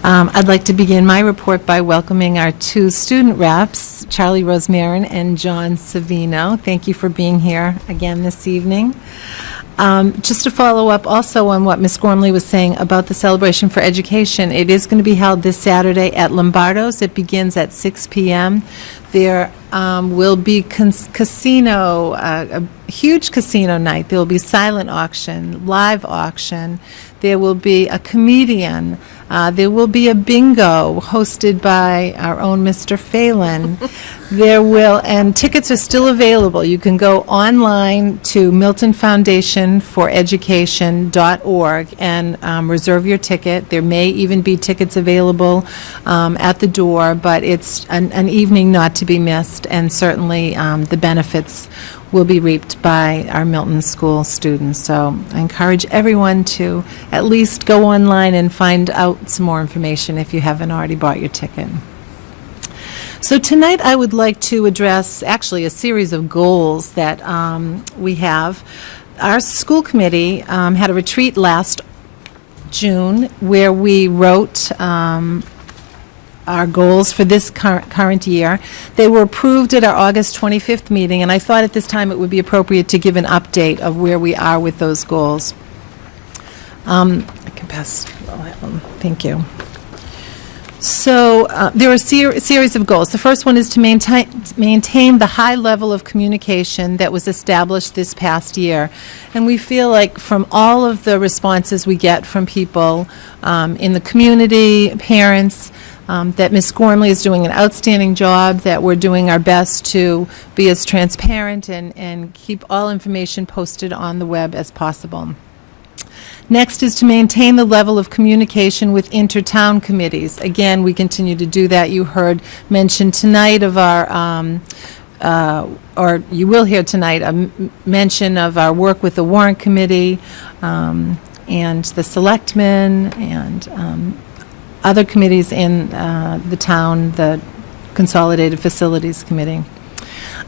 I'd like to begin my report by welcoming our two student reps, Charlie Rosemarin and John Savino. Thank you for being here again this evening. Just to follow up also on what Ms. Gormley was saying about the Celebration for Education, it is going to be held this Saturday at Lombardo's. It begins at 6 p.m. There will be casino, a huge casino night. There will be silent auction, live auction. There will be a comedian. There will be a bingo hosted by our own Mr. Phelan. And tickets are still available. You can go online to miltonfoundationforeducation.org and reserve your ticket. There may even be tickets available at the door, but it's an evening not to be missed, and certainly the benefits will be reaped by our Milton School students. So I encourage everyone to at least go online and find out some more information if you haven't already bought your ticket. So tonight I would like to address actually a series of goals that we have. Our school committee had a retreat last June where we wrote our goals for this current year. They were approved at our August 25th meeting, and I thought at this time it would be appropriate to give an update of where we are with those goals. I can pass all that one. Thank you. So there are a series of goals. The first one is to maintain the high level of communication that was established this past year. And we feel like from all of the responses we get from people in the community, parents, that Ms. Gormley is doing an outstanding job, that we're doing our best to be as transparent and keep all information posted on the web as possible. Next is to maintain the level of communication with inter-town committees. Again, we continue to do that. You heard mention tonight of our, or you will hear tonight, a mention of our work with the warrant committee and the selectmen and other committees in the town, the Consolidated Facilities Committee.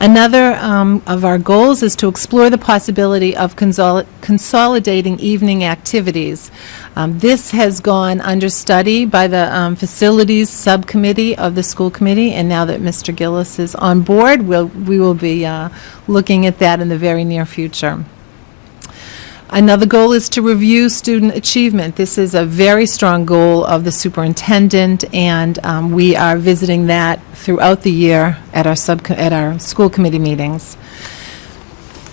Another of our goals is to explore the possibility of consolidating evening activities. This has gone under study by the Facilities Subcommittee of the School Committee, and now that Mr. Gillis is on board, we will be looking at that in the very near future. Another goal is to review student achievement. This is a very strong goal of the superintendent, and we are visiting that throughout the year at our school committee meetings.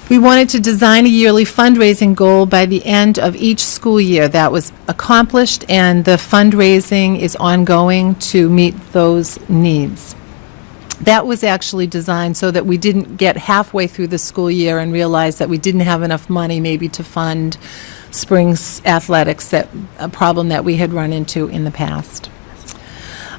We wanted to design a yearly fundraising goal by the end of each school year. That was accomplished, and the fundraising is ongoing to meet those needs. That was actually designed so that we didn't get halfway through the school year and realize that we didn't have enough money maybe to fund spring athletics, a problem that we had run into in the past.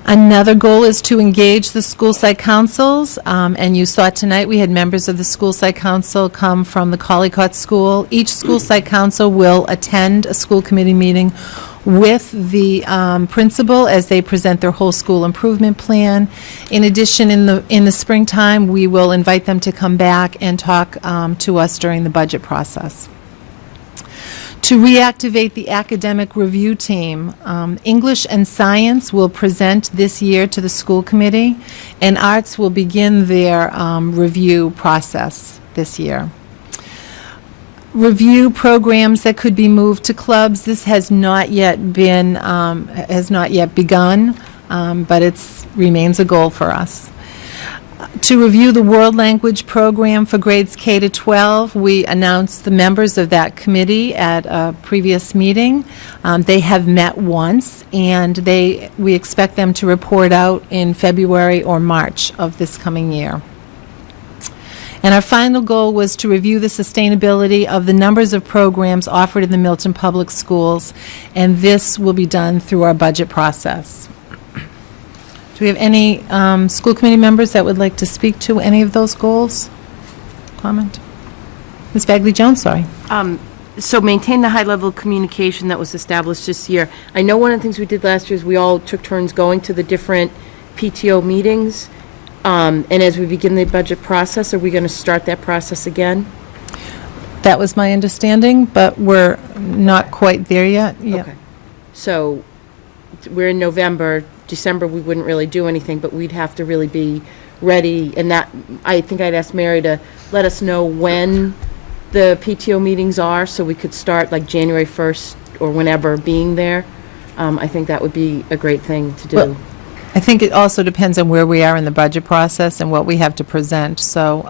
Another goal is to engage the school site councils, and you saw tonight we had members of the school site council come from the Collycott School. Each school site council will attend a school committee meeting with the principal as they present their whole school improvement plan. In addition, in the springtime, we will invite them to come back and talk to us during the budget process. To reactivate the academic review team, English and Science will present this year to the school committee, and Arts will begin their review process this year. Review programs that could be moved to clubs. This has not yet begun, but it remains a goal for us. To review the world language program for grades K to 12, we announced the members of that committee at a previous meeting. They have met once, and we expect them to report out in February or March of this coming year. And our final goal was to review the sustainability of the numbers of programs offered in the Milton Public Schools, and this will be done through our budget process. Do we have any school committee members that would like to speak to any of those goals? Comment? Ms. Bagley-Jones, sorry. So maintain the high level of communication that was established this year. I know one of the things we did last year is we all took turns going to the different PTO meetings. And as we begin the budget process, are we going to start that process again? That was my understanding, but we're not quite there yet. Yeah. Okay. So we're in November. December, we wouldn't really do anything, but we'd have to really be ready. And that, I think I'd ask Mary to let us know when the PTO meetings are so we could start like January 1st or whenever being there. I think that would be a great thing to do. Well, I think it also depends on where we are in the budget process and what we have to present. So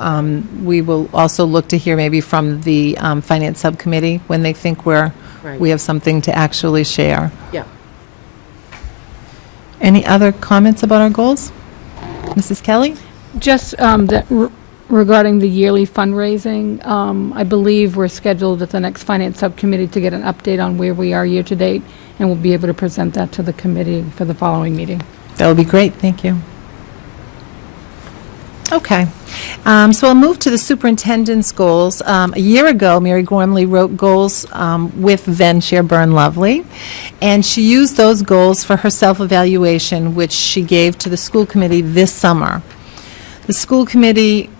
we will also look to hear maybe from the Finance Subcommittee when they think we have something to actually share. Yeah. Any other comments about our goals? Mrs. Kelly? Just regarding the yearly fundraising, I believe we're scheduled at the next Finance Subcommittee to get an update on where we are year-to-date, and we'll be able to present that to the committee for the following meeting. That would be great, thank you. Okay, so I'll move to the superintendent's goals. A year ago, Mary Gormley wrote goals with then Chair Byrne-Lovely, and she used those goals for her self-evaluation, which she gave to the school committee this summer. The school committee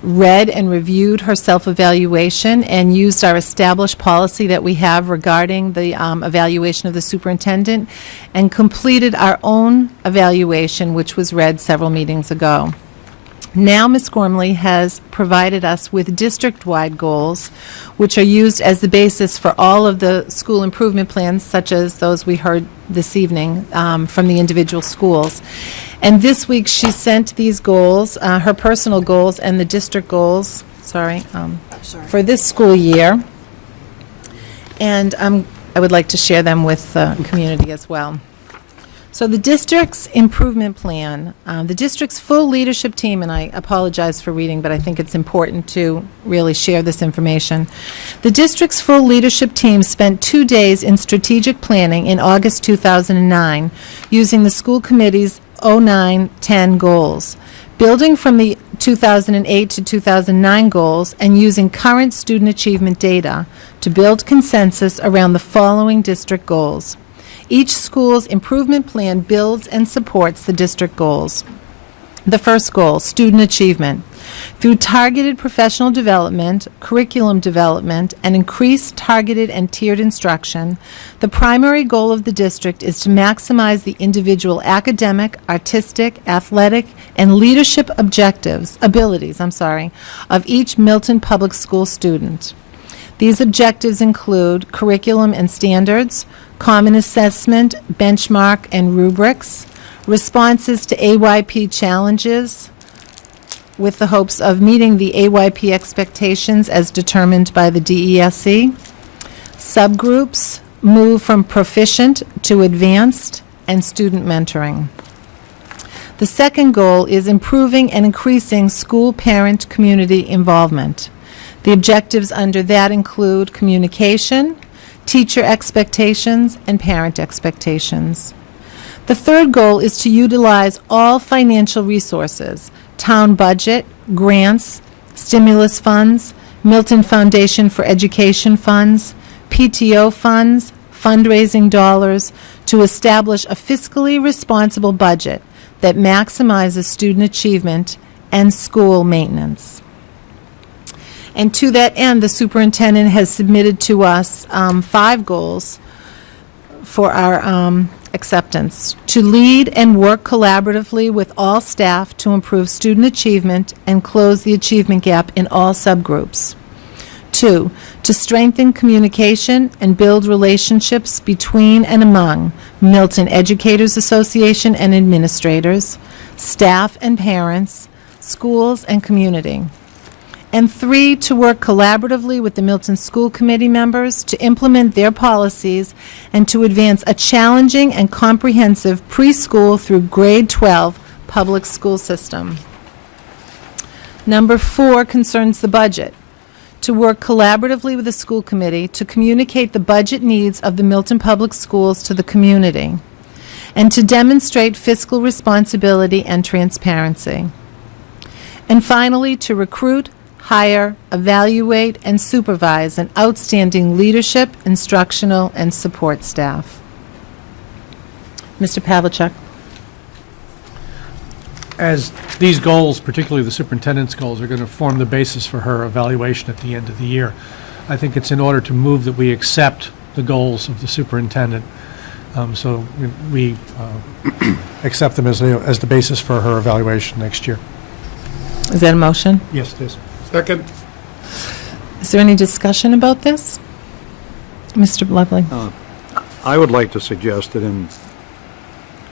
read and reviewed her self-evaluation and used our established policy that we have regarding the evaluation of the superintendent and completed our own evaluation, which was read several meetings ago. Now, Ms. Gormley has provided us with district-wide goals, which are used as the basis for all of the school improvement plans, such as those we heard this evening from the individual schools. And this week, she sent these goals, her personal goals and the district goals, for this school year. And I would like to share them with the community as well. So the district's improvement plan, the district's full leadership team, and I apologize for reading, but I think it's important to really share this information. The district's full leadership team spent 2 days in strategic planning in August 2009 using the school committee's 09-10 goals, building from the 2008 to 2009 goals and using current student achievement data to build consensus around the following district goals. Each school's improvement plan builds and supports the district goals. The first goal, student achievement. Through targeted professional development, curriculum development, and increased targeted and tiered instruction, the primary goal of the district is to maximize the individual academic, artistic, athletic, and leadership abilities of each Milton Public School student. These objectives include curriculum and standards, common assessment, benchmark, and rubrics, responses to AYP challenges with the hopes of meeting the AYP expectations as determined by the DESE, subgroups, move from proficient to advanced, and student mentoring. The second goal is improving and increasing school parent community involvement. The objectives under that include communication, teacher expectations, and parent expectations. The third goal is to utilize all financial resources, town budget, grants, stimulus funds, Milton Foundation for Education funds, PTO funds, fundraising dollars, to establish a fiscally responsible budget that maximizes student achievement and school maintenance. And to that end, the superintendent has submitted to us 5 goals for our acceptance: to lead and work collaboratively with all staff to improve student achievement and close the achievement gap in all subgroups. 2, to strengthen communication and build relationships between and among Milton Educators Association and administrators, staff and parents, schools and community. And 3, to work collaboratively with the Milton School Committee members to implement their policies and to advance a challenging and comprehensive preschool through grade 12 public school system. Number 4 concerns the budget. To work collaboratively with the school committee to communicate the budget needs of the Milton Public Schools to the community, and to demonstrate fiscal responsibility and transparency. And finally, to recruit, hire, evaluate, and supervise an outstanding leadership, instructional, and support staff. Mr. Pavlicek. As these goals, particularly the superintendent's goals, are going to form the basis for her evaluation at the end of the year, I think it's in order to move that we accept the goals of the superintendent. So we accept them as the basis for her evaluation next year. Is that a motion? Yes, it is. Second. Is there any discussion about this? Mr. Lovely. I would like to suggest that in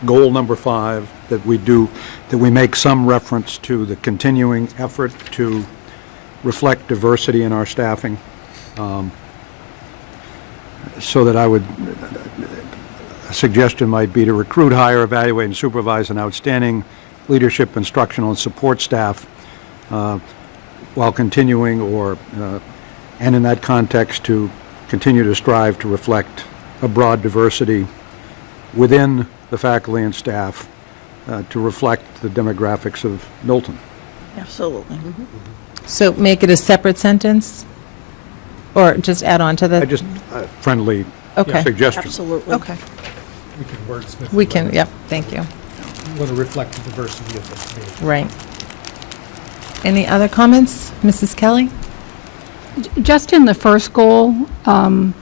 goal number 5, that we make some reference to the continuing effort to reflect diversity in our staffing. So that a suggestion might be to recruit, hire, evaluate, and supervise an outstanding leadership, instructional, and support staff while continuing and in that context, to continue to strive to reflect a broad diversity within the faculty and staff to reflect the demographics of Milton. Absolutely. So make it a separate sentence? Or just add on to the? I just, friendly Okay. suggestion. Absolutely. Okay. We can wordsmith. We can, yep, thank you. We want to reflect the diversity of the community. Right. Any other comments? Mrs. Kelly? Just in the first goal, and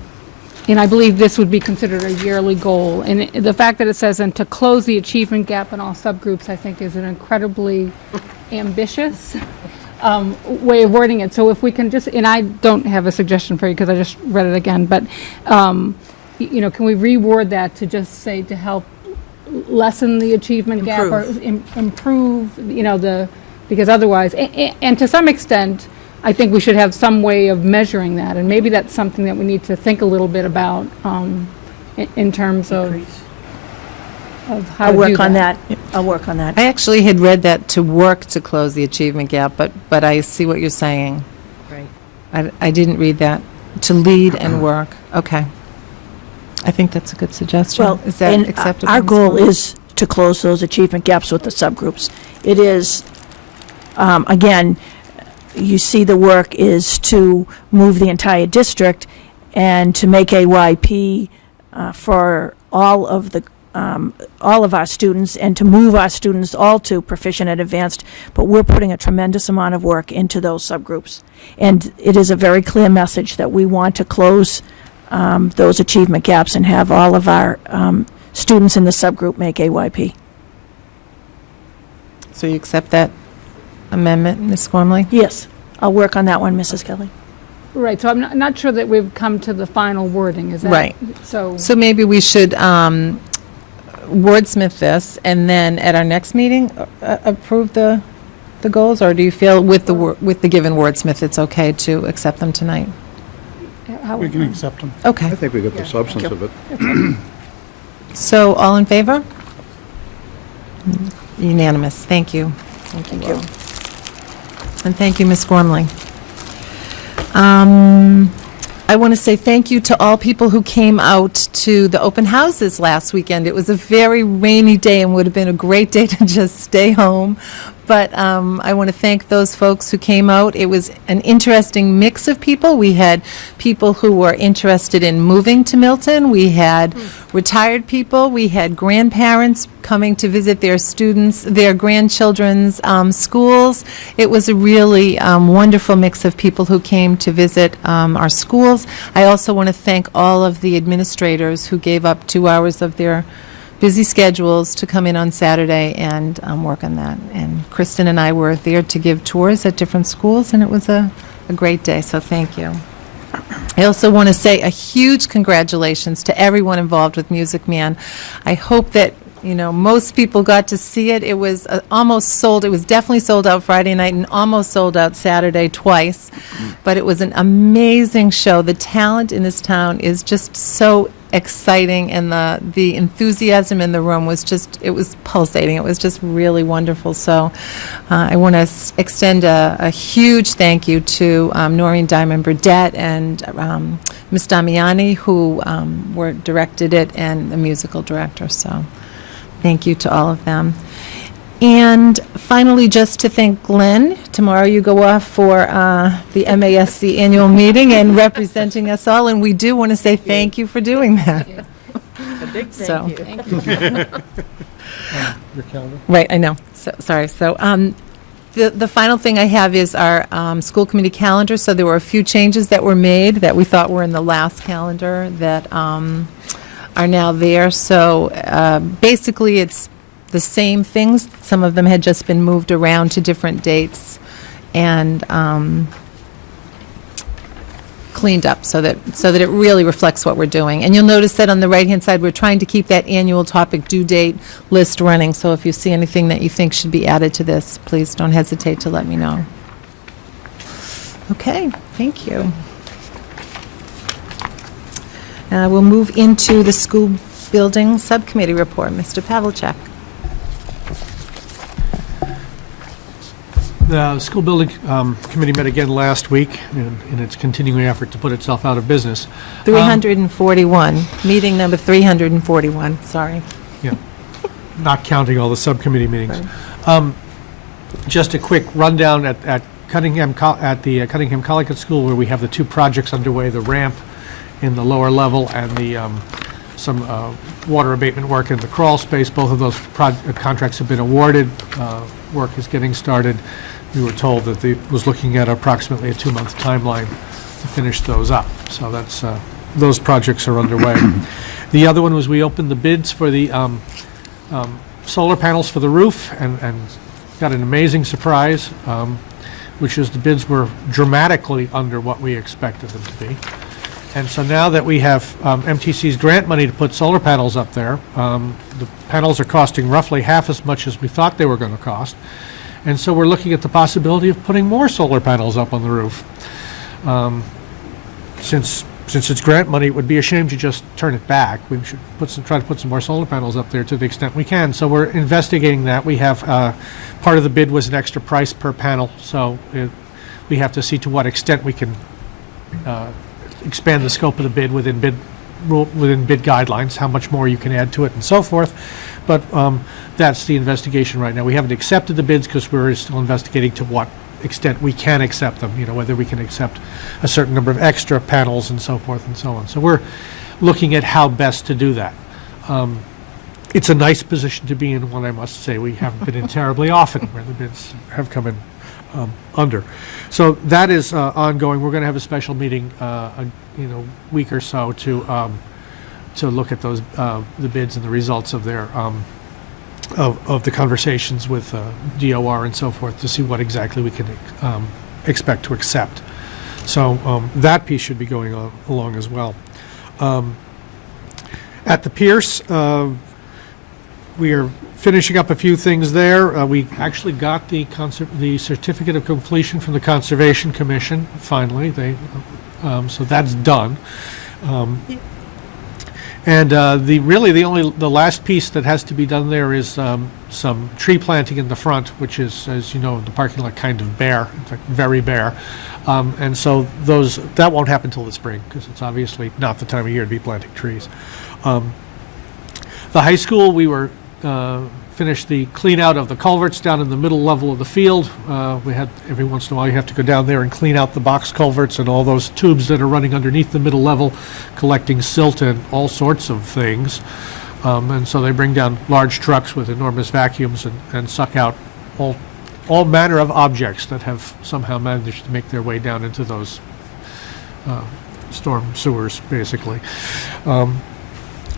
I believe this would be considered a yearly goal, and the fact that it says, and to close the achievement gap in all subgroups, I think is an incredibly ambitious way of wording it. So if we can just, and I don't have a suggestion for you because I just read it again, but, can we reword that to just say to help lessen the achievement gap or improve, because otherwise, and to some extent, I think we should have some way of measuring that, and maybe that's something that we need to think a little bit about in terms of how I'll to do work on that. I'll work on that. I actually had read that to work to close the achievement gap, but I see what you're saying. Right. I didn't read that, to lead and work. Okay. I think that's a good suggestion. Well, Is that and acceptable? our Ms. goal Gorman? is to close those achievement gaps with the subgroups. It is, again, you see the work is to move the entire district and to make AYP for all of our students, and to move our students all to proficient and advanced, but we're putting a tremendous amount of work into those subgroups. And it is a very clear message that we want to close those achievement gaps and have all of our students in the subgroup make AYP. So you accept that amendment, Ms. Gormley? Yes, I'll work on that one, Mrs. Kelly. Right, so I'm not sure that we've come to the final wording, is that? Right. So, So maybe we should wordsmith this, and then at our next meeting, approve the goals? Or do you feel with the given wordsmith, it's okay to accept them tonight? We can accept them. Okay. I think we got the substance of it. So, all in favor? Unanimous. Thank you. Thank you. And thank you, Ms. Gormley. I want to say thank you to all people who came out to the open houses last weekend. It was a very rainy day and would have been a great day to just stay home. But I want to thank those folks who came out. It was an interesting mix of people. We had people who were interested in moving to Milton. We had retired people. We had grandparents coming to visit their students, their grandchildren's schools. It was a really wonderful mix of people who came to visit our schools. I also want to thank all of the administrators who gave up 2 hours of their busy schedules to come in on Saturday and work on that. And Kristen and I were there to give tours at different schools, and it was a great day, so thank you. I also want to say a huge congratulations to everyone involved with Music Man. I hope that, most people got to see it. It was almost sold. It was definitely sold out Friday night and almost sold out Saturday twice. But it was an amazing show. The talent in this town is just so exciting, and the enthusiasm in the room was it was pulsating. It was just really wonderful. So I want to extend a huge thank you to Noreen Diamond Burdett and Ms. Damiani, who were directed it, and the musical director. So thank you to all of them. And finally, just to thank Glenn, tomorrow you go off for the MASC annual meeting and representing us all, and we do want to say thank you for doing that. A big So- thank you. Your calendar? Right, I know. So, sorry. So the final thing I have is our school committee calendar. So there were a few changes that were made that we thought were in the last calendar that are now there. So basically, it's the same things. Some of them had just been moved around to different dates. And cleaned up so that it really reflects what we're doing. And you'll notice that on the right-hand side, we're trying to keep that annual topic due date list running. So if you see anything that you think should be added to this, please don't hesitate to let me know. Okay, thank you. We'll move into the school building subcommittee report. Mr. Pavlicek. The school building committee met again last week in its continuing effort to put itself out of business. 341, meeting number 341, sorry. Yeah, not counting all the subcommittee meetings. Right. Just a quick rundown at Cunningham, at the Cunningham Collegiate School, where we have the two projects underway, the ramp in the lower level and the some water abatement work in the crawl space. Both of those contracts have been awarded. Work is getting started. We were told that it was looking at approximately a 2-month timeline to finish those up. So that's those projects are underway. The other one was we opened the bids for the solar panels for the roof and got an amazing surprise, which is the bids were dramatically under what we expected them to be. And so now that we have MTC's grant money to put solar panels up there, the panels are costing roughly half as much as we thought they were going to cost. And so we're looking at the possibility of putting more solar panels up on the roof. Since it's grant money, it would be a shame to just turn it back. We should try to put some more solar panels up there to the extent we can. So we're investigating that. We have part of the bid was an extra price per panel, so we have to see to what extent we can expand the scope of the bid within bid guidelines, how much more you can add to it and so forth. But that's the investigation right now. We haven't accepted the bids because we're still investigating to what extent we can accept them, whether we can accept a certain number of extra panels and so forth and so on. So we're looking at how best to do that. It's a nice position to be in, one I must say. We haven't been in terribly often where the bids have come in under. So that is ongoing. We're going to have a special meeting, week or so to look at those the bids and the results of their of the conversations with DOR and so forth to see what exactly we can expect to accept. So that piece should be going along as well. At the Pierce, we are finishing up a few things there. We actually got the certificate of completion from the Conservation Commission, finally. So that's done. And the last piece that has to be done there is some tree planting in the front, which is, as you know, the parking lot kind of bare, in fact, very bare. And so that won't happen until the spring, because it's obviously not the time of year to be planting trees. The high school, we were finished the clean out of the culverts down in the middle level of the field. We had, every once in a while, you have to go down there and clean out the box culverts and all those tubes that are running underneath the middle level, collecting silt and all sorts of things. And so they bring down large trucks with enormous vacuums and suck out all manner of objects that have somehow managed to make their way down into those storm sewers, basically.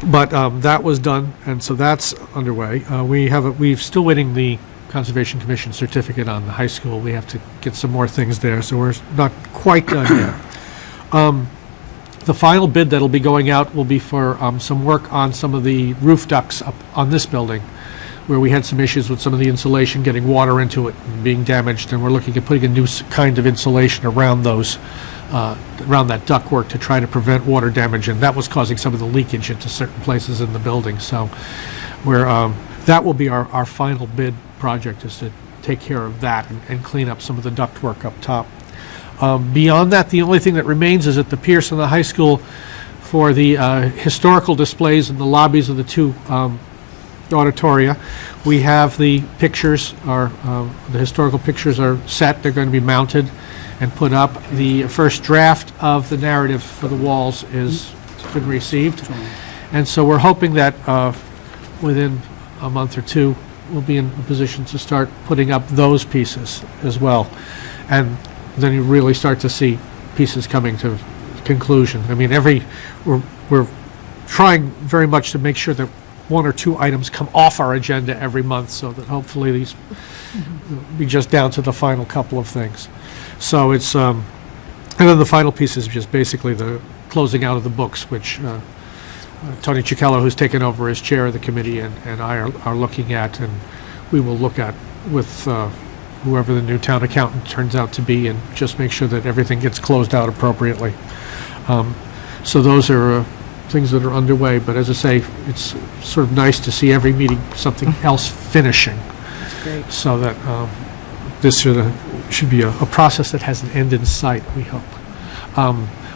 But that was done, and so that's underway. We're still waiting the Conservation Commission certificate on the high school. We have to get some more things there, so we're not quite done yet. The final bid that'll be going out will be for some work on some of the roof ducts up on this building, where we had some issues with some of the insulation getting water into it and being damaged, and we're looking at putting a new kind of insulation around those. Around that ductwork to try to prevent water damage, and that was causing some of the leakage into certain places in the building. So that will be our final bid project, is to take care of that and clean up some of the ductwork up top. Beyond that, the only thing that remains is at the Pierce and the high school for the historical displays in the lobbies of the two auditoria. We have the pictures, the historical pictures are set. They're going to be mounted and put up. The first draft of the narrative for the walls has been received. And so we're hoping that within a month or two, we'll be in a position to start putting up those pieces as well. And then you really start to see pieces coming to conclusion. I mean, we're trying very much to make sure that one or two items come off our agenda every month, so that hopefully these will be just down to the final couple of things. So it's And then the final piece is just basically the closing out of the books, which Tony Cicchello, who's taken over as chair of the committee, and I are looking at, and we will look at with whoever the new town accountant turns out to be, and just make sure that everything gets closed out appropriately. So those are things that are underway, but as I say, it's sort of nice to see every meeting something else finishing. That's great. So that this should be a process that has an end in sight, we hope.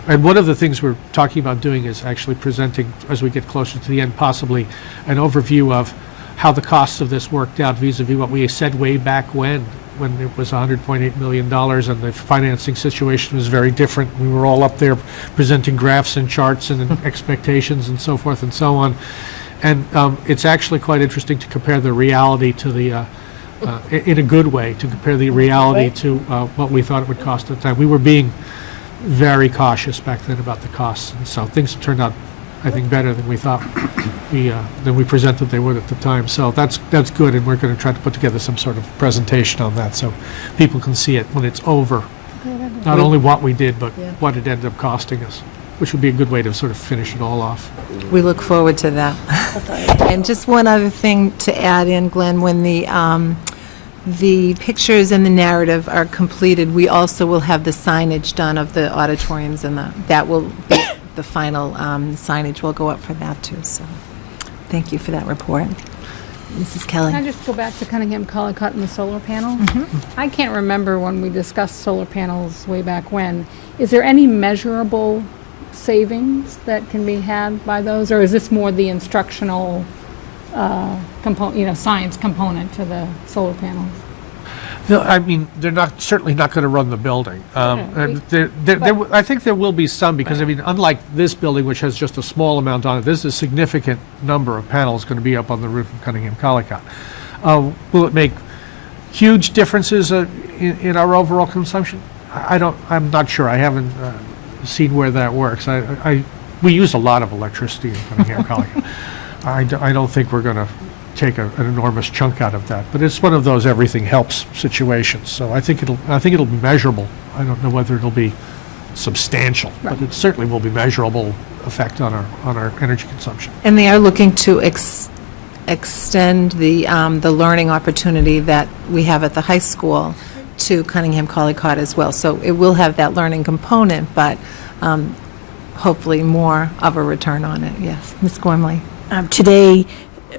And one of the things we're talking about doing is actually presenting, as we get closer to the end, possibly an overview of how the costs of this worked out vis-a-vis what we said way back when it was $100.8 million and the financing situation was very different. We were all up there presenting graphs and charts and expectations and so forth and so on. And it's actually quite interesting to compare the reality to the, in a good way, to compare the reality to what we thought it would cost at the time. We were being very cautious back then about the costs, and so things turned out, I think, better than we thought than we presented they would at the time. So that's good, and we're going to try to put together some sort of presentation on that so people can see it when it's over. Not only what we did, but what it ended up costing us, which would be a good way to sort of finish it all off. We look forward to that. And just one other thing to add in, Glenn, when the pictures and the narrative are completed, we also will have the signage done of the auditoriums, and that will be the final signage will go up for that too. So thank you for that report. Mrs. Kelly. Can I just go back to Cunningham Collicott and the solar panel? I can't remember when we discussed solar panels way back when. Is there any measurable savings that can be had by those, or is this more the instructional component, science component to the solar panels? No, I mean, they're certainly not going to run the building. And I think there will be some, because, I mean, unlike this building, which has just a small amount on it, there's a significant number of panels going to be up on the roof of Cunningham Collicott. Will it make huge differences in our overall consumption? I'm not sure. I haven't seen where that works. We use a lot of electricity in Cunningham Collicott. I don't think we're going to take an enormous chunk out of that, but it's one of those everything helps situations. So I think it'll be measurable. I don't know whether it'll be substantial, but it certainly will be measurable effect on our energy consumption. And they are looking to extend the learning opportunity that we have at the high school to Cunningham Collicott as well. So it will have that learning component, but hopefully more of a return on it. Yes, Ms. Gormley. Today,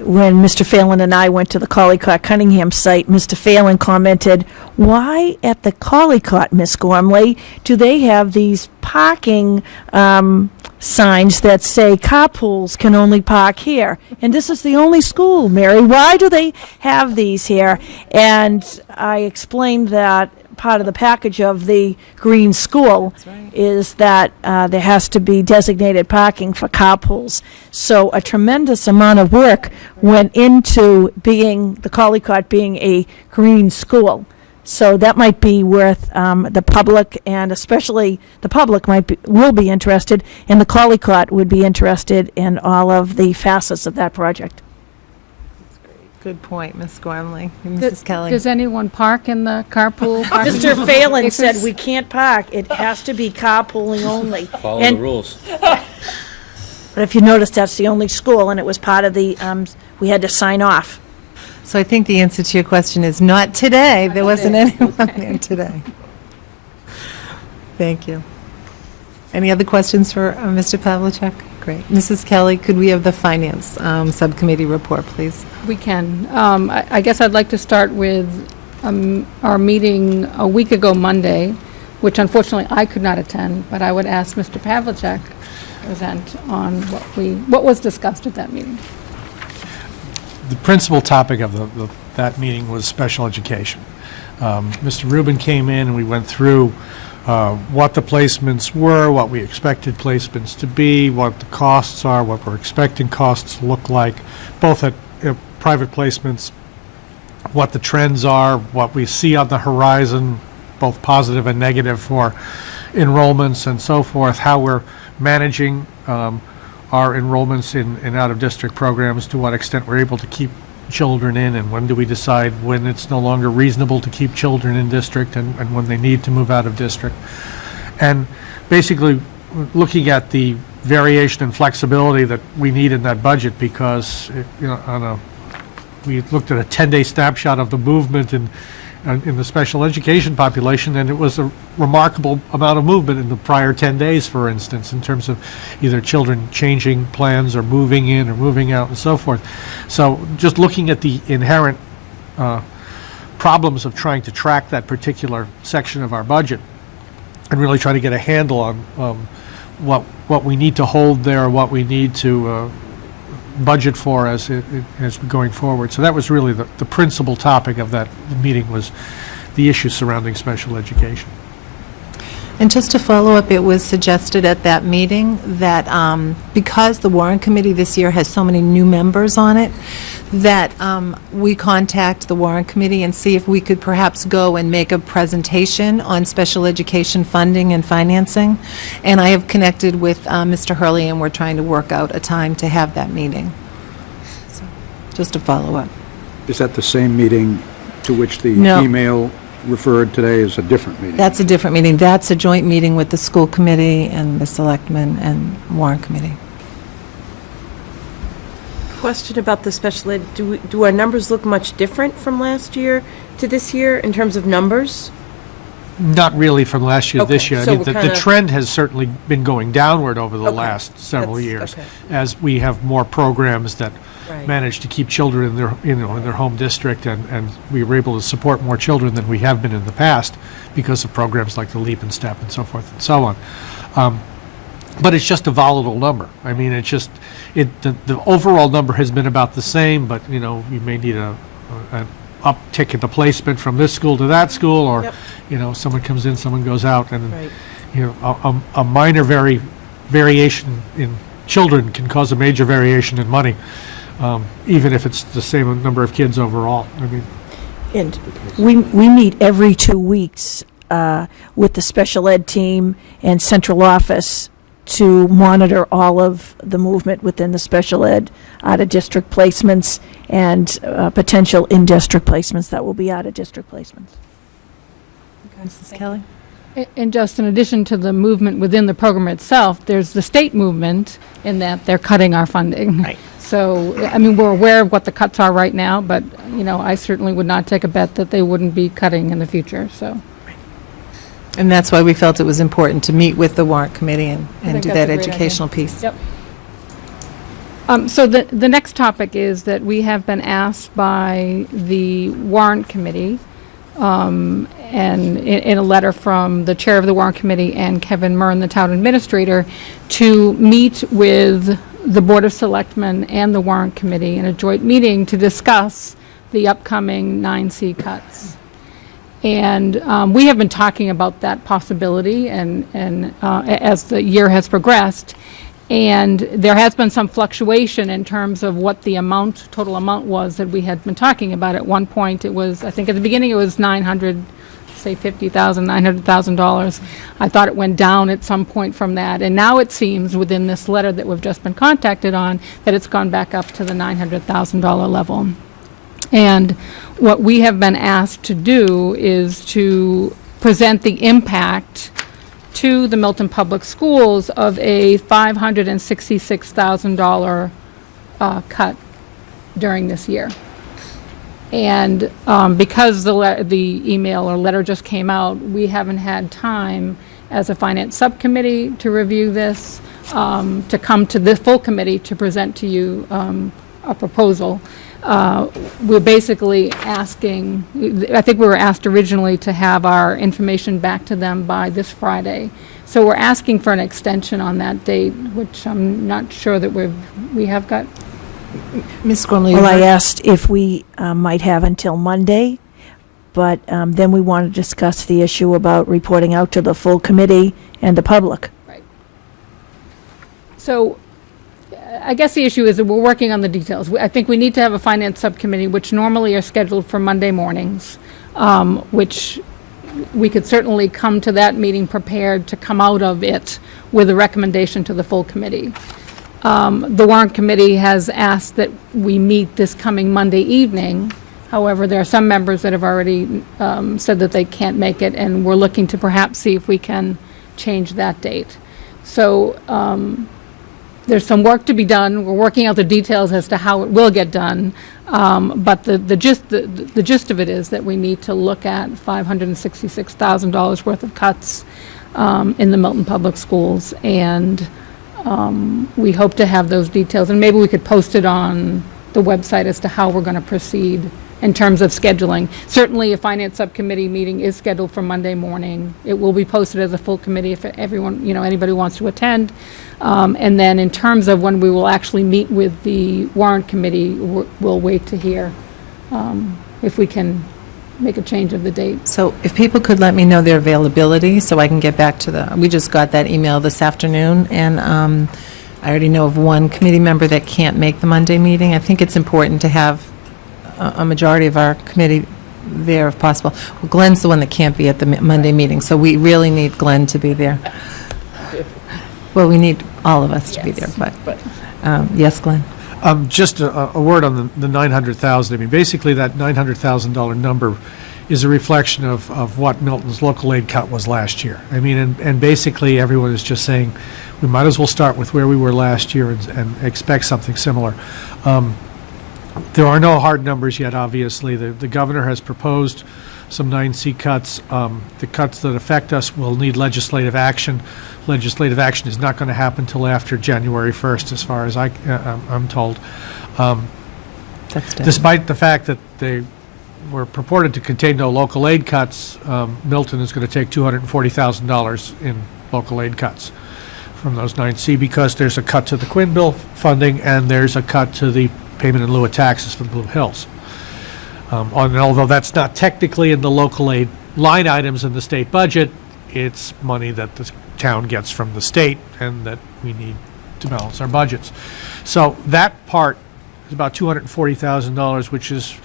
when Mr. Phelan and I went to the Collicott Cunningham site, Mr. Phelan commented, "Why at the Collicott, Miss Gormley, do they have these parking signs that say carpools can only park here? And this is the only school, Mary. Why do they have these here?" And I explained that part of the package of the green school is that there has to be designated parking for carpools. So a tremendous amount of work went into the Collicott being a green school. So that might be worth the public, and especially the public will be interested, and the Collicott would be interested in all of the facets of that project. Good point, Ms. Gormley. Mrs. Kelly. Does anyone park in the carpool? parking Mr. Phelan said spaces? we can't park. It has to be carpooling only. Follow And- the rules. But if you notice, that's the only school, and it was part of the, we had to sign off. So I think the answer to your question is not today. There wasn't anyone there today. Thank you. Any other questions for Mr. Pavlicek? Great. Mrs. Kelly, could we have the Finance Subcommittee report, please? We can. I guess I'd like to start with our meeting a week ago Monday, which unfortunately I could not attend, but I would ask Mr. Pavlicek to present on what was discussed at that meeting. The principal topic of that meeting was special education. Mr. Rubin came in and we went through what the placements were, what we expected placements to be, what the costs are, what we're expecting costs to look like, both at private placements, what the trends are, what we see on the horizon, both positive and negative for enrollments and so forth, how we're managing our enrollments in out-of-district programs, to what extent we're able to keep children in, and when do we decide when it's no longer reasonable to keep children in district and when they need to move out of district. And basically, looking at the variation and flexibility that we need in that budget, because, we looked at a 10-day snapshot of the movement in the special education population, and it was a remarkable amount of movement in the prior 10 days, for instance, in terms of either children changing plans or moving in or moving out and so forth. So just looking at the inherent problems of trying to track that particular section of our budget and really try to get a handle on what we need to hold there, what we need to budget for as going forward. So that was really the principal topic of that meeting, was the issues surrounding special education. And just to follow up, it was suggested at that meeting that because the warrant committee this year has so many new members on it, that we contact the warrant committee and see if we could perhaps go and make a presentation on special education funding and financing. And I have connected with Mr. Hurley, and we're trying to work out a time to have that meeting. So, just to follow up. Is that the same meeting to which the No. email referred today is a different meeting? That's a different meeting. That's a joint meeting with the school committee and the selectmen and warrant committee. Question about the special ed, do our numbers look much different from last year to this year in terms of numbers? Not really from last year to this Okay, year. I so mean, we're the kinda- trend has certainly been going downward over the Okay, last several that's- years, okay. as we have more programs that Right. manage to keep children in their, in their home district, and we were able to support more children than we have been in the past because of programs like the Leap and Step and so forth and so on. But it's just a volatile number. I mean, it's just, the overall number has been about the same, but, you may need an uptick in the placement from this school to that school, or, Yep. someone comes in, someone goes out, and, Right. a minor variation in children can cause a major variation in money, even if it's the same number of kids overall. I mean, And we meet every 2 weeks with the special ed team and central office to monitor all of the movement within the special ed, out-of-district placements, and potential in-district placements that will be out-of-district placements. Mrs. Kelly? And just in addition to the movement within the program itself, there's the state movement in that they're cutting our funding. Right. So, I mean, we're aware of what the cuts are right now, but, I certainly would not take a bet that they wouldn't be cutting in the future, so. And that's why we felt it was important to meet with the warrant committee and think do that's that a great idea. educational piece. Yep. So the next topic is that we have been asked by the warrant committee, and in a letter from the chair of the warrant committee and Kevin Murn, the town administrator, to meet with the Board of Selectmen and the warrant committee in a joint meeting to discuss the upcoming 9C cuts. And we have been talking about that possibility and as the year has progressed. And there has been some fluctuation in terms of what the total amount was that we had been talking about. At one point, it was, I think at the beginning, it was $950,000, $900,000. I thought it went down at some point from that. And now it seems, within this letter that we've just been contacted on, that it's gone back up to the $900,000 level. And what we have been asked to do is to present the impact to the Milton Public Schools of a $566,000 cut during this year. And because the email or letter just came out, we haven't had time as a finance subcommittee to review this, to come to the full committee to present to you a proposal. We're basically asking, I think we were asked originally to have our information back to them by this Friday. So we're asking for an extension on that date, which I'm not sure that we have got. Ms. Gormley? Well, I asked if we might have until Monday, but then we want to discuss the issue about reporting out to the full committee and the public. Right. So I guess the issue is that we're working on the details. I think we need to have a finance subcommittee, which normally are scheduled for Monday mornings, which we could certainly come to that meeting prepared to come out of it with a recommendation to the full committee. The warrant committee has asked that we meet this coming Monday evening. However, there are some members that have already said that they can't make it, and we're looking to perhaps see if we can change that date. So there's some work to be done. We're working out the details as to how it will get done. But the gist of it is that we need to look at $566,000 worth of cuts in the Milton Public Schools. And we hope to have those details. And maybe we could post it on the website as to how we're going to proceed in terms of scheduling. Certainly, a finance subcommittee meeting is scheduled for Monday morning. It will be posted as a full committee if everyone, anybody wants to attend. And then in terms of when we will actually meet with the warrant committee, we'll wait to hear if we can make a change of the date. So if people could let me know their availability, so I can get back to we just got that email this afternoon, and I already know of one committee member that can't make the Monday meeting. I think it's important to have a majority of our committee there if possible. Well, Glenn's the one that can't be at the Monday meeting, so we really need Glenn to be there. Well, we need all of us to be there, but, yes, Glenn? Just a word on the 900,000. I mean, basically, that $900,000 number is a reflection of what Milton's local aid cut was last year. I mean, and basically, everyone is just saying, we might as well start with where we were last year and expect something similar. There are no hard numbers yet, obviously. The governor has proposed some 9C cuts. The cuts that affect us will need legislative action. Legislative action is not going to happen until after January 1st, as far as I'm told. Despite the fact that they were purported to contain no local aid cuts, Milton is going to take $240,000 in local aid cuts from those 9C because there's a cut to the Quinn bill funding and there's a cut to the payment in lieu of taxes for the Blue Hills. And although that's not technically in the local aid line items in the state budget, it's money that the town gets from the state and that we need to balance our budgets. So that part is about $240,000, which is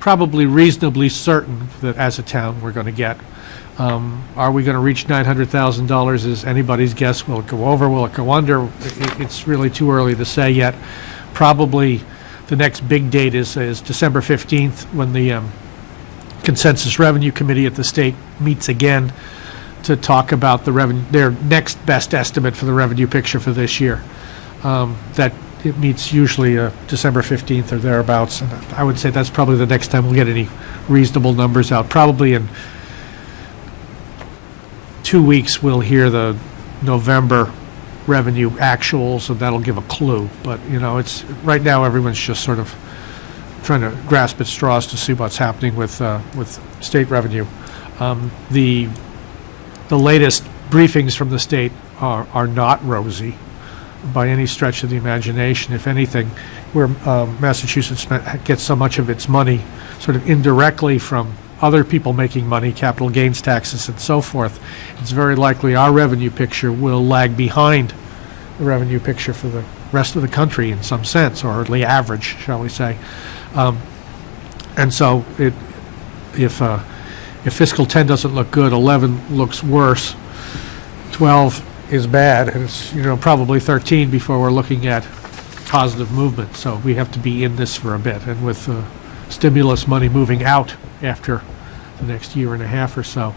probably reasonably certain that as a town we're going to get. Are we going to reach $900,000 is anybody's guess. Will it go over? Will it go under? It's really too early to say yet. Probably the next big date is December 15th when the Consensus Revenue Committee at the state meets again to talk about their next best estimate for the revenue picture for this year. That it meets usually December 15th or thereabouts. And I would say that's probably the next time we'll get any reasonable numbers out. Probably in 2 weeks we'll hear the November revenue actuals, and that'll give a clue. But it's right now everyone's just sort of trying to grasp at straws to see what's happening with state revenue. The latest briefings from the state are not rosy by any stretch of the imagination. If anything, where Massachusetts gets so much of its money sort of indirectly from other people making money, capital gains taxes and so forth, it's very likely our revenue picture will lag behind the revenue picture for the rest of the country in some sense, or the average, shall we say. And so if fiscal 10 doesn't look good, 11 looks worse, 12 is bad, and it's probably 13 before we're looking at positive movement. So we have to be in this for a bit, and with stimulus money moving out after the next year and a half or so,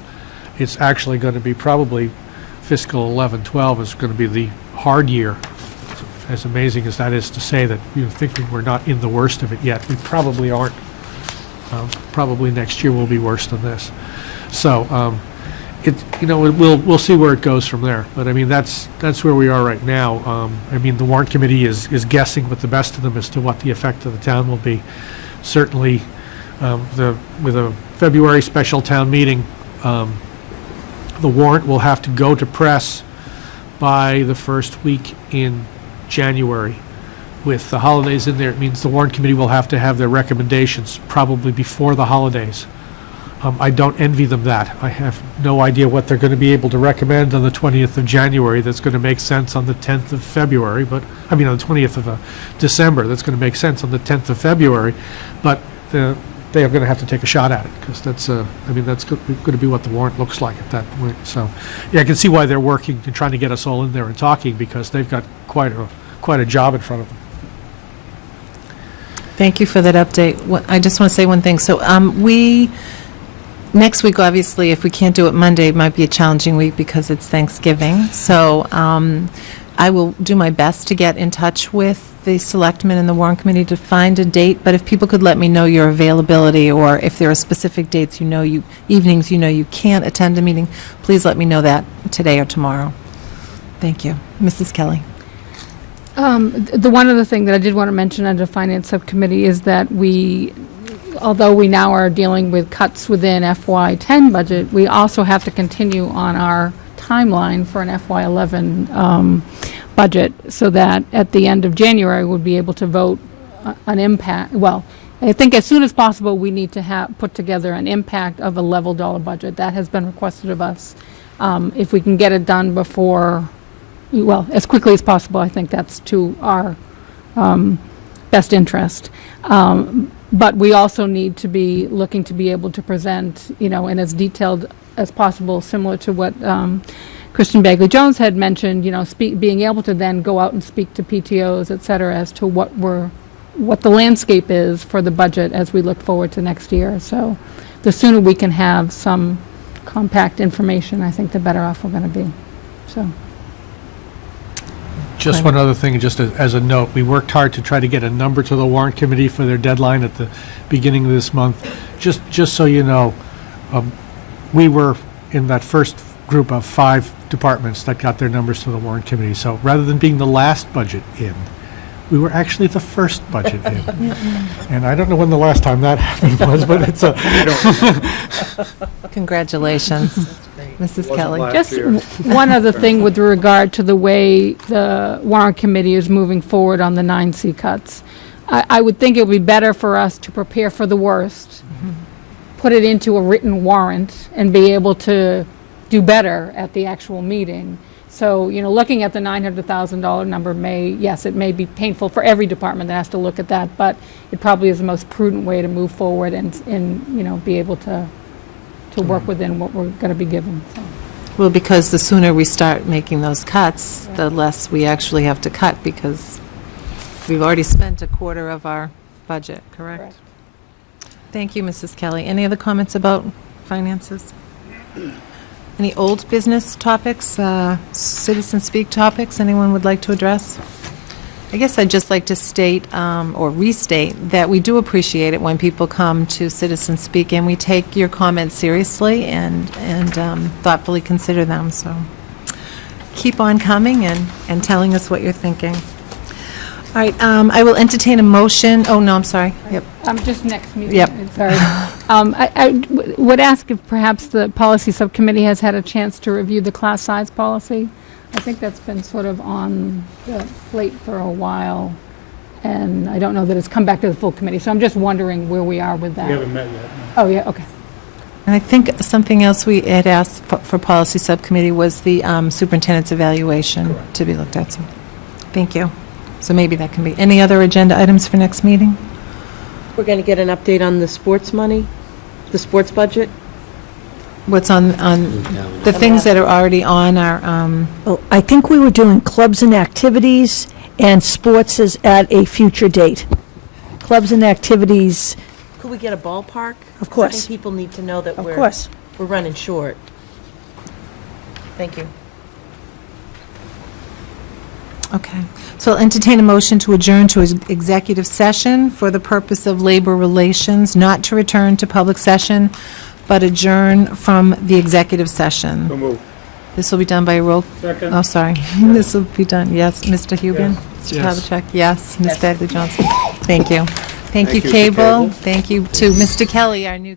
it's actually going to be probably fiscal 11-12 is going to be the hard year. As amazing as that is to say that thinking we're not in the worst of it yet, we probably aren't. Probably next year will be worse than this. So we'll see where it goes from there. But I mean that's where we are right now. I mean the warrant committee is guessing with the best of them as to what the effect of the town will be. Certainly, with a February special town meeting, the warrant will have to go to press by the first week in January. With the holidays in there, it means the warrant committee will have to have their recommendations probably before the holidays. I don't envy them that. I have no idea what they're going to be able to recommend on the 20th of January that's going to make sense on the 10th of February, but on the 20th of December that's going to make sense on the 10th of February, but they are going to have to take a shot at it because that's going to be what the warrant looks like at that point. So yeah, I can see why they're working and trying to get us all in there and talking, because they've got quite a job in front of them. Thank you for that update. I just want to say one thing. So we Next week, obviously, if we can't do it Monday, it might be a challenging week because it's Thanksgiving. So I will do my best to get in touch with the selectmen and the warrant committee to find a date, but if people could let me know your availability, or if there are specific dates evenings you can't attend a meeting, please let me know that today or tomorrow. Thank you. Mrs. Kelly. The one other thing that I did want to mention under Finance Subcommittee is that although we now are dealing with cuts within FY10 budget, we also have to continue on our timeline for an FY11 budget, so that at the end of January, we'll be able to vote an impact. Well, I think as soon as possible, we need to put together an impact of a level dollar budget. That has been requested of us. If we can get it done before, well, as quickly as possible, I think that's to our best interest. But we also need to be looking to be able to present, in as detailed as possible, similar to what Kristen Bagley-Jones had mentioned, being able to then go out and speak to PTOs, et cetera, as to what the landscape is for the budget as we look forward to next year. So the sooner we can have some compact information, I think the better off we're going to be. So. Just one other thing, just as a note, we worked hard to try to get a number to the warrant committee for their deadline at the beginning of this month. Just so you know, we were in that first group of 5 departments that got their numbers to the warrant committee. So rather than being the last budget in, we were actually the first budget in. And I don't know when the last time that happened was, but it's Congratulations, Mrs. Kelly. Just one other thing with regard to the way the warrant committee is moving forward on the 9C cuts. I would think it would be better for us to prepare for the worst, put it into a written warrant, and be able to do better at the actual meeting. So, looking at the $900,000 number it may be painful for every department that has to look at that, but it probably is the most prudent way to move forward and be able to work within what we're going to be given. So. Well, because the sooner we start making those cuts, the less we actually have to cut, because we've already spent a quarter of our budget, correct? Thank you, Mrs. Kelly. Any other comments about finances? Any old business topics, citizen speak topics anyone would like to address? I guess I'd just like to state or restate that we do appreciate it when people come to citizen speak, and we take your comments seriously and thoughtfully consider them. So keep on coming and telling us what you're thinking. All right, I will entertain a motion. Oh, no, I'm sorry. Yep. Just next meeting. Yep. Sorry. I would ask if perhaps the policy subcommittee has had a chance to review the class size policy. I think that's been sort of on the plate for a while, and I don't know that it's come back to the full committee. So I'm just wondering where we are with that. We haven't met yet. Oh, yeah, okay. And I think something else we had asked for policy subcommittee was the superintendent's evaluation to be looked at. So, thank you. So maybe that can be. Any other agenda items for next meeting? We're going to get an update on the sports money, the sports budget? What's on the things that are already on our, Well, I think we were doing clubs and activities, and sports is at a future date. Clubs and activities, Could we get a ballpark? Of course. I think people need to know that of we're course. running short. Thank you. okay. So I'll entertain a motion to adjourn to executive session for the purpose of labor relations, not to return to public session, but adjourn from the executive session. So move. This will be done by a roll. Second. Oh, sorry. This will be done, yes. Mr. Hugan? Mr. Yes. Pavlicek? Yes. Ms. Bagley Johnson? Thank you. Thank you, Cable. Thank you to Mr. Kelly, our new...